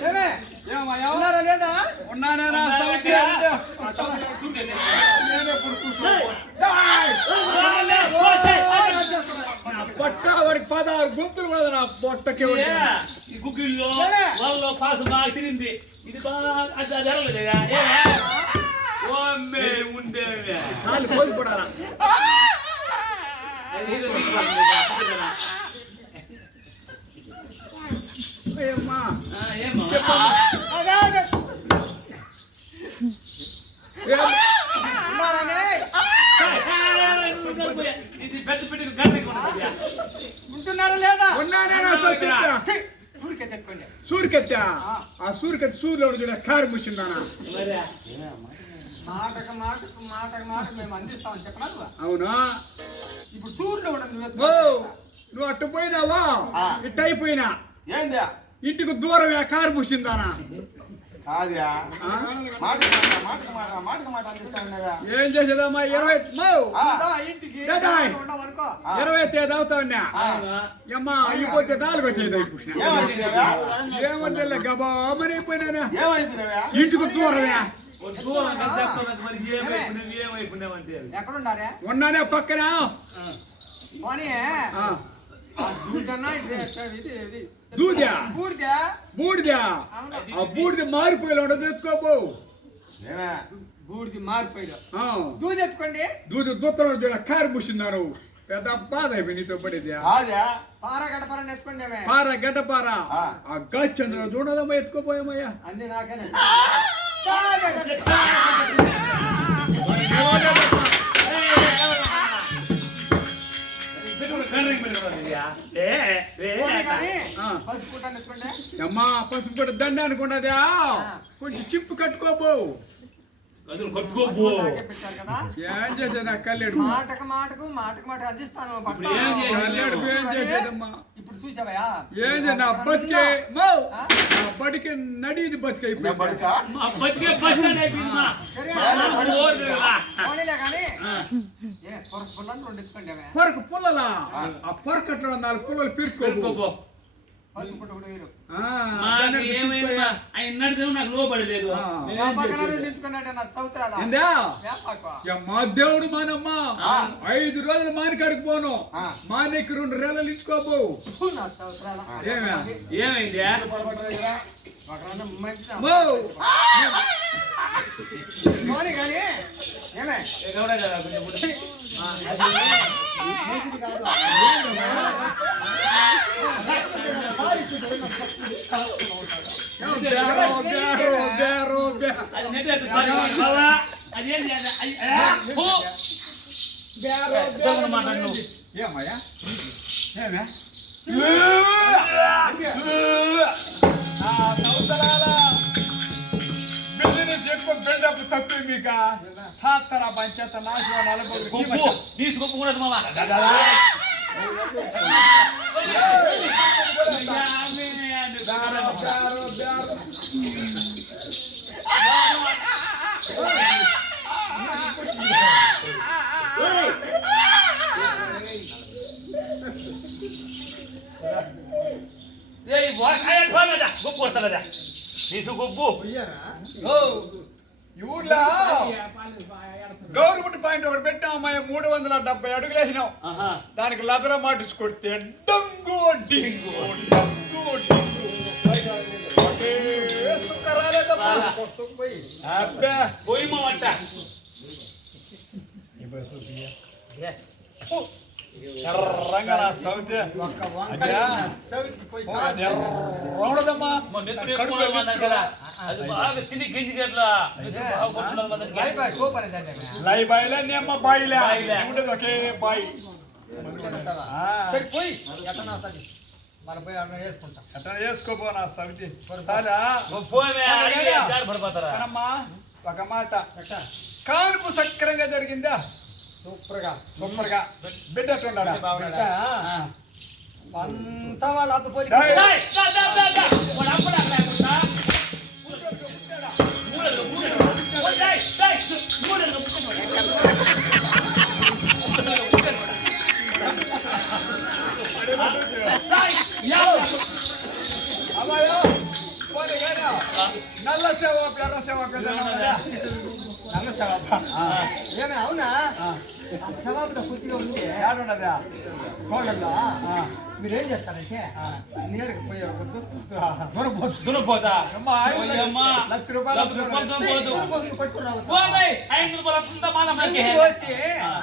ఏమే ఏమయ్యా? ఉన్నారా లేదా ఉన్నానేనా సంశయం ఉందా? నేనెప్పుడు కూర్చోను. డేయ్! నా పొట్ట వాడికి 16 గుంతులు కూడా నా పొట్టకి ఈ గుగ్గిల్లో వాళ్ళలో పాసు బాగా తిరిగింది ఇది బాగా అది జరగలేదా ఉండేవే కాలు పోయి కూడా ఏమ్మా ఏమో ఉన్నారనే ఇది పెద్ద పెట్టి గంటకి ఉంటున్నారా లేదా ఉన్నానేనా సంశయం? ఊరికే తెచ్చుకోండి సూరికెత్తా ఆ సూరికెత్తి సూర్యులో చూడ కారు ముచ్చిందానా మాటకు మేము అందిస్తామని చెప్పనా నువ్వు? అవునా ఇప్పుడు టూర్లో ఉండదు ఓ నువ్వు అట్టు పోయినావా ఇట్టు అయిపోయినా ఏందా ఇంటికి దూరం కారు ముచ్చిందానా కాదా మాట అందిస్తా ఏం చేసేదమ్మా 20 ఇంటికి దాదాయ్. ఉండవనుకో 20 తేదీ అవుతావున్నా అమ్మా అయిపోతే 4వ తేదీ అయిపోయినా ఏమంటే గబామని అయిపోయినా ఏమైపోయినావా ఇంటికి దూరమే మరి ఏమైపోయినావంటే ఎక్కడుండారే ఉన్నానే పక్కన పోనీ ఆ, దూదన్నా ఇది దూద్యా బూడిదే బూడిదా ఆ బూడిద మారిపోయేలా ఉండదు ఎత్తుకోబో బూడిది మారిపోయాడు ఆ, దూది ఎత్తుకోండి దూది దూత్తరం చూడ కారు ముచ్చిన్నారు పెద్ద బాధ అయిపోయి నీతో పడేది కాదా పార గడపార నేర్చుకోండి అవి. పార గడ్డపార ఆ గచ్చంద్ర చూడదమ్మా ఎత్తుకోపోయామయ్యా అన్ని నాకేనే పసుపు కుట్ట నేర్చుకోండి అమ్మా పసుపు కూడా దండ అనుకున్నదా కొంచెం చిప్పు కట్టుకోబో కట్టుకోబో నాకే పెట్టారు కదా ఏం చేసేది నా కళ్ళేడు మాటకు అందిస్తాను బట్ట. ఇప్పుడు ఏం చేయాలి? కళ్ళేడు ఏం చేసేదమ్మా ఇప్పుడు చూసావయ్యా ఏం చేయ నా బతికే మో నా బడికి నడిది బతికైపోయింది బడుకా మా బతికే బస్ స్టాండ్ అయిపోయింది మా పోనీలే కానీ ఏ పొరకు పుల్లని 2 ఎత్తుకోండి అవి. పొరకు పుల్లలా ఆ పొరకట్లో 4 పుల్లలు పీరుకోబో పసుపు పుట్ట కూడా వేరు మాకు ఏమైంది ఆయన నడితే నాకు లోపడలేదు పక్కన 2 ఎత్తుకున్నాడు నా సౌత్రాల ఏందా వ్యాపారం మా దేవుడు మానమ్మ 5 రోజులు మానికాడికి పోను మానికి 2 రేళ్ళు ఇచ్చుకోబో నా సౌత్రాల ఏమే? ఏమైంది ఒకరన్నా మంచిదా మో పోనీ కానీ ఏమే ఎవడే కదా కొంచెం మంచిది కాదు బేరో అది నెట్ బావా అదేంది అది మాట్లాడు ఏమయ్యా ఏమే బిజినెస్ ఎక్కువ బిల్డప్ తక్కువ మీక తాత్తర పంచేత నాశనం గొప్పు తీసుకో కూడా మామ గుప్పు కొడతా తీసు గుప్పు ఈ ఊర్లో గవర్నమెంట్ పాయింట్ ఒకటి పెట్టాం అమ్మాయి 370 అడుగులు వేసినాం. దానికి లదర మాటిసి కొడితే డంగు డింగు డంగు డింగు ఒకే సుక్క రాలేదమ్మా. అబ్బే పోయిమా వంట ఎర్రంగా నా సౌతే ఎర్రదమ్మా లై బాయిలే అమ్మ బాయిలే ఉండదు ఒకే బాయి. ఎట్లా చేసుకోపో నా సవితి అమ్మా. ఒక మాట కానుపు సక్రంగా జరిగిందా? సూపర్గా బిడ్డ ఎట్లున్నాడా? అంతా వాళ్ళు అప్పుపోయి నల్ల సేవ ఎర్ర సేవ నల్ల సేవ ఏమే అవునా శవాబుద పూర్తిగా ఉంది ఏడున్నదా? కోళ్ళల్లో మీరేం చేస్తారంటే నేరుగా పోయే దునపోతా లక్ష రూపాయలు పట్టుకున్నావు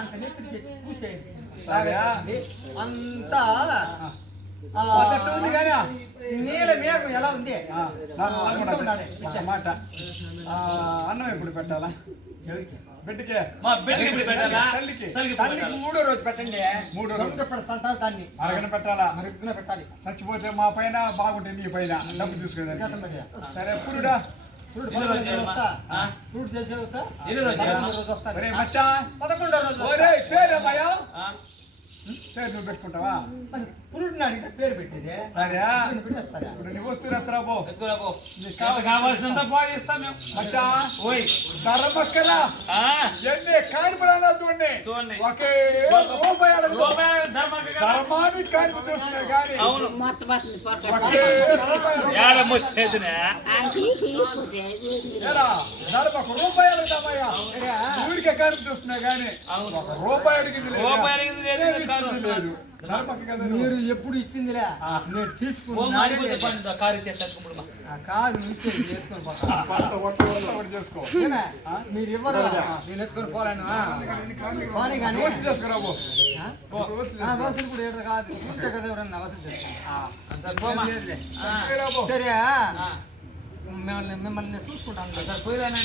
అంత నెత్తులు తెచ్చి పూసేయండి. అంతా ఉంది కానీ నీల మేఘం ఎలా ఉంది? మాట అన్నం ఎప్పుడు పెట్టాలా? బిడ్డకే మా బిడ్డకి ఇప్పుడు పెట్టాలా? తల్లికి తల్లికి 3వ రోజు పెట్టండి. 3వ రోజు సంతానాన్ని అరగన పెట్టాలా? మరుగున పెట్టాలి. చచ్చిపోతే మా పైన బాగుంటుంది, నీ పైన డబ్బు చూసుకోదాన్ని. సరే పురుడా ఫ్రూట్ చేసే వస్తా. ఒరే మచ్చా 11వ రోజు ఒరే పేరమ్మయ్యా పేరు నువ్వు పెట్టుకుంటావా? పురుడిని అడిగితే పేరు పెట్టేది. సరే పెట్టేస్తారా? ఇప్పుడు నీ వస్తువు ఎత్తరా పో. కావాల్సినంత పోయిస్తాం మేము. మచ్చా ఓయ్ ధర్మక్కరా ఎన్ని కానిపడాలా చూడండి. ఒకే రూపాయి ధర్మాన్ని కానిప చూస్తున్నాయి కానీ అవును ఒకే రూపాయి ధర్మకు రూపాయి అడుగుతామయ్యా. ఊరికే కానిప చూస్తున్నాయి కానీ ఒక రూపాయి అడిగింది లేదు. లేదు ధర్మకి కదా మీరు ఎప్పుడు ఇచ్చిందిలే నేను తీసుకుని కారు చేస్తాను కాదు నుంచి చేసుకొని చేసుకో. మీరు ఇవ్వరు నేను ఎత్తుకొని పోలేను పోనీ కానీ చేసుకురా పో. వసూలు కూడా ఏడు కాదు చూస్తే కదా ఎవరన్నా వసూలు చేస్తాను. సరే మిమ్మల్ని చూసుకుంటాను కదా పోయిరానా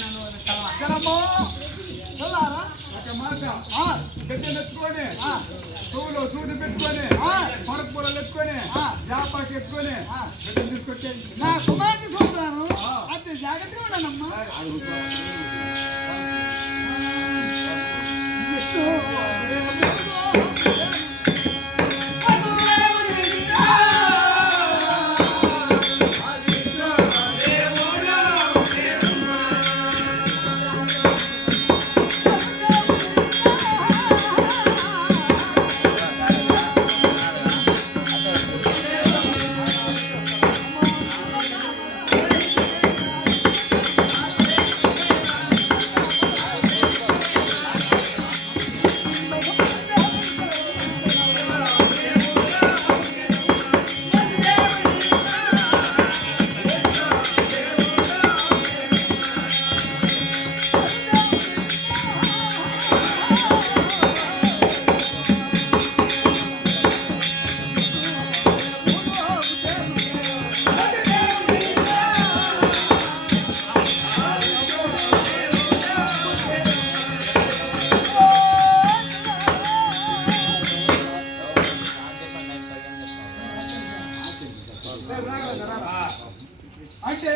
ఎత్తుకొని పువ్వులో చూడు పెట్టుకొని పొరలు ఎత్తుకొని వ్యాపారం ఎత్తుకొని తీసుకొచ్చే నా కుమార్తె చూస్తాను అంతే జాగ్రత్తగా ఉన్నానమ్మా. అంటే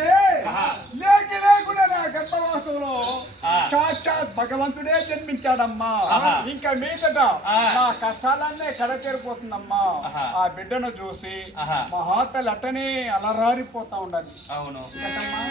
లేక లేకుండా నాకు గర్భవాసంలో ఆ. సాక్షాత్ భగవంతుడే జన్మించాడమ్మా. ఆహా. ఇంకా మీదట ఆ. నా కష్టాలన్నీ కడతేరిపోతుందమ్మా. ఆహా. ఆ బిడ్డను చూసి ఆహా. మహాతలు అట్టనే అలరారిపోతా ఉండాలి. అవును. ఇంకటమ్మా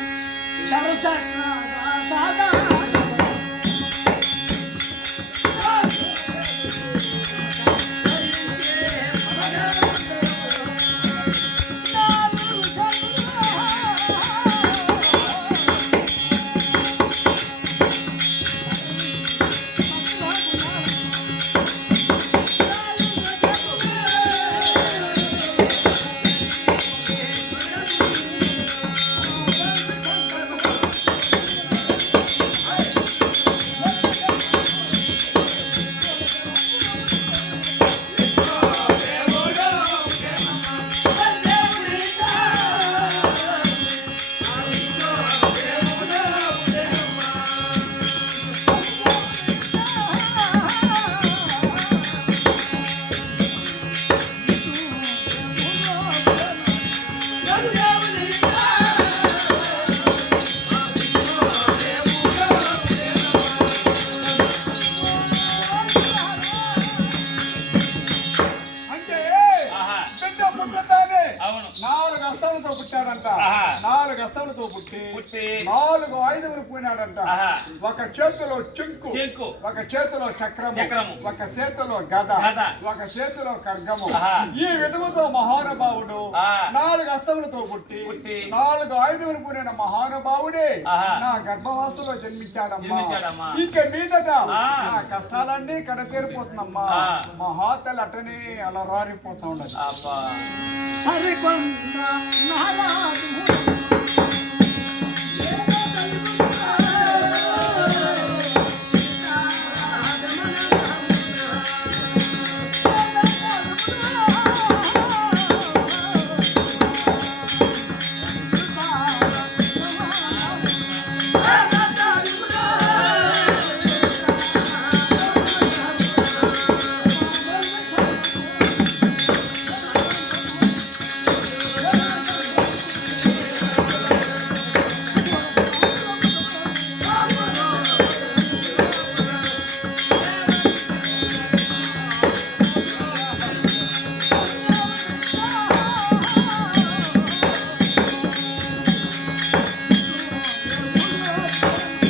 అంటే ఆహా. బిడ్డ పుట్టతానే అవును. 4 హస్తములతో పుట్టాడంట. ఆహా. 4 హస్తములతో పుట్టి పుట్టి 4 ఆయుధములు పోయినాడంట. ఆహా. ఒక చేతిలో చెంకు, చెంకు. ఒక చేతిలో చక్రము, చక్రము. ఒక చేతిలో గద, గద. ఒక చేతిలో ఖడ్గము. ఆహా. ఈ విధముతో మహానుభావుడు ఆ. 4 హస్తములతో పుట్టి పుట్టి 4 ఆయుధములు పోయిన మహానుభావుడే ఆహా. నా గర్భవాసంలో జన్మించాడమ్మా. జన్మించాడమ్మా. ఇంక మీదట ఆ. నా కష్టాలన్నీ కడతేరిపోతుందమ్మా. ఆ. మహాతలు అట్టనే అలరారిపోతా ఉండదు. అబ్బా. హరికొండ నారాయణ